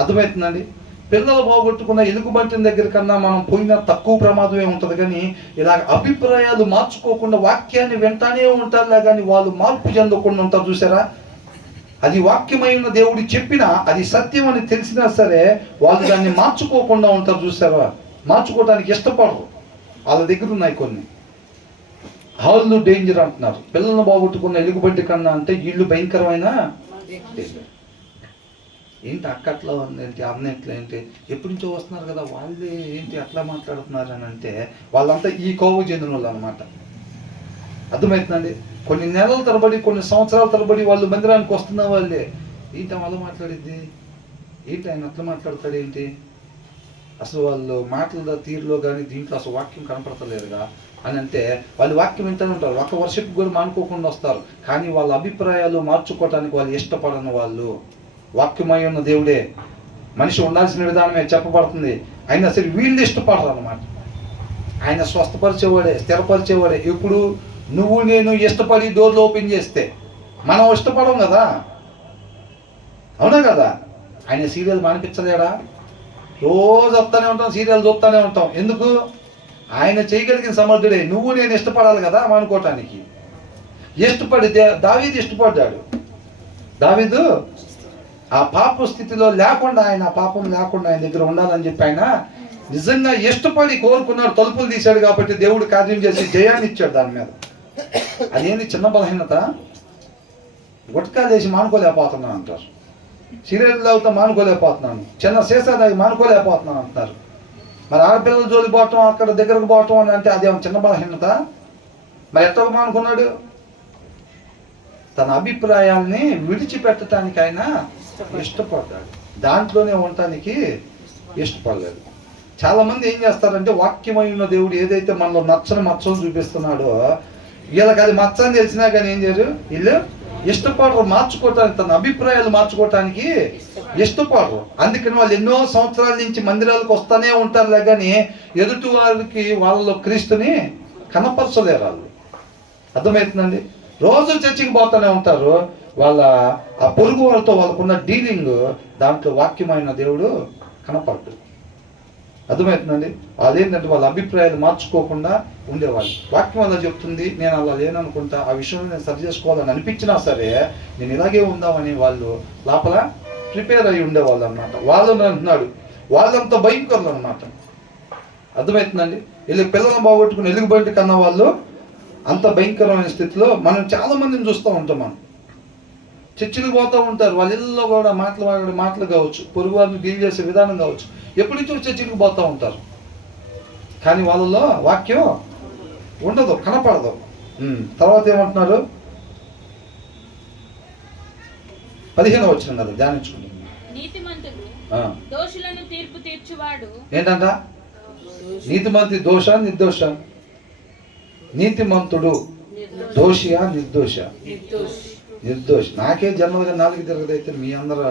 అర్థమవుతుందండి? పిల్లలు పోగొట్టుకున్న ఎలుగుబంటిన దగ్గర కన్నా మనం పోయిన తక్కువ ప్రమాదమే ఉంటుంది. కానీ ఇలాగ అభిప్రాయాలు మార్చుకోకుండా వాక్యాన్ని వెంటనే ఉంటారులే కానీ వాళ్ళు మార్పు చెందకుండా ఉంటారు చూసారా. అది వాక్యమై ఉన్న దేవుడు చెప్పినా అది సత్యం అని తెలిసినా సరే వాళ్ళు దాన్ని మార్చుకోకుండా ఉంటారు చూసారా. మార్చుకోవడానికి ఇష్టపడరు. వాళ్ళ దగ్గర ఉన్నాయి కొన్ని హాళ్ళు డేంజర్ అంటున్నారు. పిల్లలను పోగొట్టుకున్న ఎలుగుబంటి కన్నా అంటే వీళ్ళు భయంకరమైన ఏంటి అక్క అట్లా ఉంది ఏంటి, అన్న ఎట్లా ఏంటి, ఎప్పటి నుంచో వస్తున్నారు కదా వాళ్ళే ఏంటి అట్లా మాట్లాడుతున్నారు అని అంటే వాళ్ళంతా ఈ కోవ చెందిన వాళ్ళు అనమాట. అర్థమవుతుందండి? కొన్ని నెలల తరబడి, కొన్ని సంవత్సరాల తరబడి వాళ్ళు మందిరానికి వస్తున్న వాళ్ళే ఏంటి అలా మాట్లాడిద్ది, ఏంటి ఆయన అట్లా మాట్లాడతాడు ఏంటి, అసలు వాళ్ళు మాటల తీరులో కానీ దీంట్లో అసలు వాక్యం కనపడతలేదుగా అని అంటే వాళ్ళు వాక్యం వింటూనే ఉంటారు. ఒక వర్షిప్ కూడా మానుకోకుండా వస్తారు, కానీ వాళ్ళ అభిప్రాయాలు మార్చుకోవటానికి వాళ్ళు ఇష్టపడని వాళ్ళు. వాక్యమై ఉన్న దేవుడే, మనిషి ఉండాల్సిన విధానమే చెప్పబడుతుంది, అయినా సరే వీళ్ళు ఇష్టపడరు అన్నమాట. ఆయన స్వస్థపరిచేవాడే, స్థిరపరిచేవాడే. ఇప్పుడు నువ్వు నేను ఇష్టపడి డోర్లు ఓపెన్ చేస్తే మనం ఇష్టపడం కదా, అవునా కదా? ఆయన సీరియల్ మానిపించలేడా? రోజు వస్తూనే ఉంటాం, సీరియల్ చూస్తూనే ఉంటాం. ఎందుకు? ఆయన చేయగలిగిన సమర్థుడే. నువ్వు నేను ఇష్టపడాలి కదా మానుకోవటానికి. ఇష్టపడితే దావీదు ఇష్టపడ్డాడు. దావీదు ఆ పాప స్థితిలో లేకుండా, ఆయన పాపం లేకుండా ఆయన దగ్గర ఉండాలని చెప్పి ఆయన నిజంగా ఇష్టపడి కోరుకున్నాడు. తలుపులు తీశాడు కాబట్టి దేవుడు కార్యం చేసి జయాన్ని ఇచ్చాడు దాని మీద. అదేంటి చిన్న బలహీనత, గుట్కాలు వేసి మానుకోలేకపోతున్నాను అంటారు. సిగరెట్లు తాగుతా మానుకోలేకపోతున్నాను, చిన్న సీసా తాగి మానుకోలేకపోతున్నాను అంటున్నారు. మరి ఆడపిల్లల జోలికి పోవటం, అక్కడ దగ్గరకు పోవటం అని అంటే అదేమో చిన్న బలహీనత. మరి ఎట్లా మానుకున్నాడు? తన అభిప్రాయాల్ని విడిచిపెట్టడానికి ఆయన ఇష్టపడ్డాడు, దాంట్లోనే ఉండటానికి ఇష్టపడలేదు. చాలామంది ఏం చేస్తారంటే వాక్యమై ఉన్న దేవుడు ఏదైతే మనలో మచ్చను చూపిస్తున్నాడో వీళ్ళకి అది మచ్చని తెలిసినా కానీ ఏం చేయరు, వీళ్ళు ఇష్టపడరు మార్చుకోవటానికి, తన అభిప్రాయాలు మార్చుకోవటానికి ఇష్టపడరు. అందుకని వాళ్ళు ఎన్నో సంవత్సరాల నుంచి మందిరాలకు వస్తూనే ఉంటారులే కానీ ఎదుటి వారికి వాళ్ళలో క్రీస్తుని కనపరచలేరు వాళ్ళు. అర్థమవుతుందండి? రోజు చర్చికి పోతూనే ఉంటారు, వాళ్ళ ఆ పొరుగు వాళ్ళతో వాళ్ళకున్న డీలింగ్ దాంట్లో వాక్యమైన దేవుడు కనపడ్డు. అర్థమవుతుందండి? వాళ్ళు ఏంటంటే వాళ్ళ అభిప్రాయాలు మార్చుకోకుండా ఉండేవాళ్ళు. వాక్యం అలా చెప్తుంది, నేను అలా లేననుకుంటా, ఆ విషయంలో నేను సరి చేసుకోవాలని అనిపించినా సరే నేను ఇలాగే ఉందామని వాళ్ళు లోపల ప్రిపేర్ అయ్యి ఉండేవాళ్ళు అనమాట. వాళ్ళని అంటున్నాడు, వాళ్ళంతా భయంకరులు అనమాట. అర్థమవుతుందండి? వీళ్ళు పిల్లలను బాగొట్టుకుని ఎలుగుబంటి కన్నా వాళ్ళు అంత భయంకరమైన స్థితిలో మనం చాలా మందిని చూస్తూ ఉంటాం. మనం చర్చిలకు పోతూ ఉంటారు, వాళ్ళ ఇళ్ళలో కూడా మాటలు కావచ్చు, పొరుగు వారిని డీల్ చేసే విధానం కావచ్చు, ఎప్పటి నుంచో చర్చిలకు పోతూ ఉంటారు, కానీ వాళ్ళలో వాక్యం ఉండదు, కనపడదు. తర్వాత ఏమంటున్నారు? 15వ వచనం కదా ధ్యానించుకుంటున్నాం. ఏంటంట? నీతిమంతుడి దోష నిర్దోష? నీతిమంతుడు దోషియా నిర్దోష? నిర్దోషి. నాకే జన్మలుగా 4 తిరగదైతే మీ అందరూ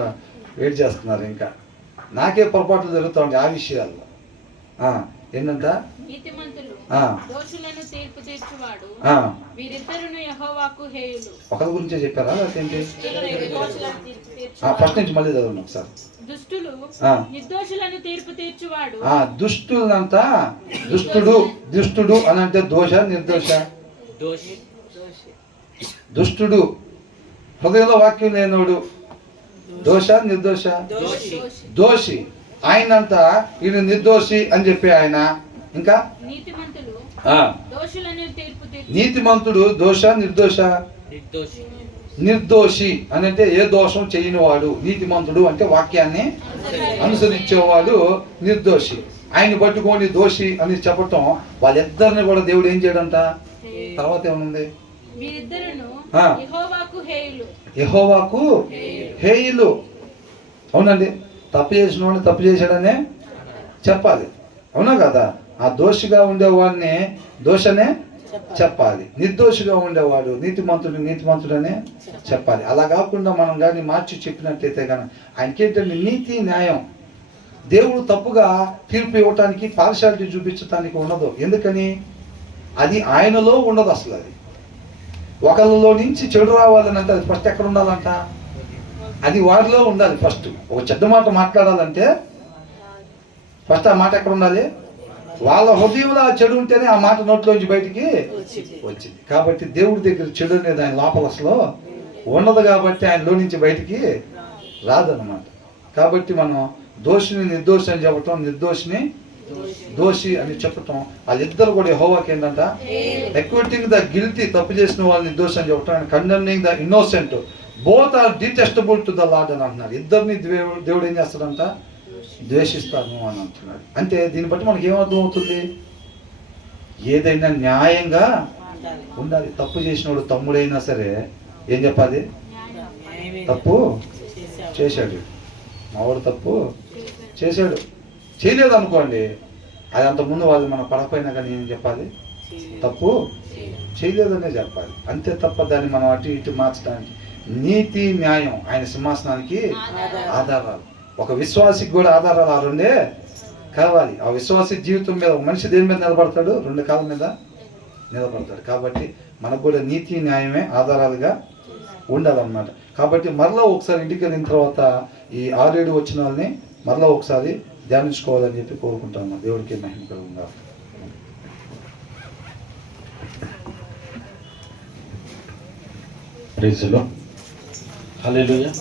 వెయిట్ చేస్తున్నారు. ఇంకా నాకే పొరపాట్లు జరుగుతూ ఉంటాయి ఆ విషయాల్లో. ఏంటంట? ఒకరి గురించే చెప్పారా లేకపోతే ఫస్ట్ నుంచి మళ్ళీ చదవండి ఒకసారి. దుష్టులంతా దుష్టుడు అని అంటే దోష నిర్దోష? దుష్టుడు హృదయంలో వాక్యం లేనోడు దోష నిర్దోష? దోషి. ఆయనంతా ఈయన నిర్దోషి అని చెప్పి ఆయన. ఇంకా నీతిమంతుడు దోష నిర్దోష? నిర్దోషి అని అంటే ఏ దోషం చేయని వాడు. నీతిమంతుడు అంటే వాక్యాన్ని అనుసరించేవాడు నిర్దోషి. ఆయన పట్టుకొని దోషి అని చెప్పటం, వాళ్ళిద్దరిని కూడా దేవుడు ఏం చేయడంట? తర్వాత ఏమనుంది? యెహోవాకు హేయులు. అవునండి, తప్పు చేసిన వాడిని తప్పు చేశాడనే చెప్పాలి, అవునా కదా? ఆ దోషిగా ఉండేవాడిని దోషనే చెప్పాలి, నిర్దోషిగా ఉండేవాడు నీతిమంతుడనే చెప్పాలి. అలా కాకుండా మనం కానీ మార్చి చెప్పినట్లయితే కానీ ఆయనకేంటంటే నీతి న్యాయం. దేవుడు తప్పుగా తీర్పు ఇవ్వటానికి పార్షాలిటీ చూపించడానికి ఉండదు. ఎందుకని? అది ఆయనలో ఉండదు అసలు. అది ఒకళ్ళలో నుంచి చెడు రావాలని అంటే అది ఫస్ట్ ఎక్కడ ఉండాలంట? అది వారిలో ఉండాలి. ఫస్ట్ ఒక చెడ్డ మాట మాట్లాడాలంటే ఫస్ట్ ఆ మాట ఎక్కడ ఉండాలి? వాళ్ళ హృదయంలో ఆ చెడు ఉంటేనే ఆ మాట నోట్లోంచి బయటికి వచ్చింది. కాబట్టి దేవుడి దగ్గర చెడు అనేది ఆయన లోపల అసలు ఉండదు, కాబట్టి ఆయనలో నుంచి బయటికి రాదన్నమాట. కాబట్టి మనం దోషిని నిర్దోషి అని చెప్పటం, నిర్దోషిని దోషి అని చెప్పటం, వాళ్ళిద్దరు కూడా యెహోవాకి ఏంటంట? ఎక్విటింగ్ ద గిల్టీ, తప్పు చేసిన వాళ్ళని నిర్దోషి అని చెప్పటం, and condemning the innocent, both are detestable to the lord అని అంటున్నారు. ఇద్దరిని దేవుడు ఏం చేస్తాడంట? ద్వేషిస్తాను అని అంటున్నాడు. అంటే దీన్ని బట్టి మనకి ఏమర్థం అవుతుంది? ఏదైనా న్యాయంగా ఉండాలి. తప్పు చేసినోడు తమ్ముడైనా సరే ఏం చెప్పాలి? తప్పు చేశాడు, మావాడు తప్పు చేశాడు, చేయలేదు అనుకోండి, అది అంతకుముందు వాళ్ళు మన పడకపోయినా కానీ ఏం చెప్పాలి? తప్పు చేయలేదనే చెప్పాలి, అంతే తప్ప దాన్ని మనం అటు ఇటు మార్చడానికి. నీతి న్యాయం ఆయన సింహాసనానికి ఆధారాలు. ఒక విశ్వాసికి కూడా ఆధారాలు ఆ రెండే కావాలి. ఆ విశ్వాసి జీవితం మీద ఒక మనిషి దేని మీద నిలబడతాడు? 2 కాళ్ళ మీద నిలబడతాడు. కాబట్టి మనకు కూడా నీతి న్యాయమే ఆధారాలుగా ఉండాలన్నమాట. కాబట్టి మరలా ఒకసారి ఇంటికి వెళ్ళిన తర్వాత ఈ 6-7 వచనాలని మరలా ఒకసారి ధ్యానించుకోవాలని చెప్పి కోరుకుంటాను. దేవుడికి మహిమ కలుగుగా. Praise the lord. హల్లెలూయా.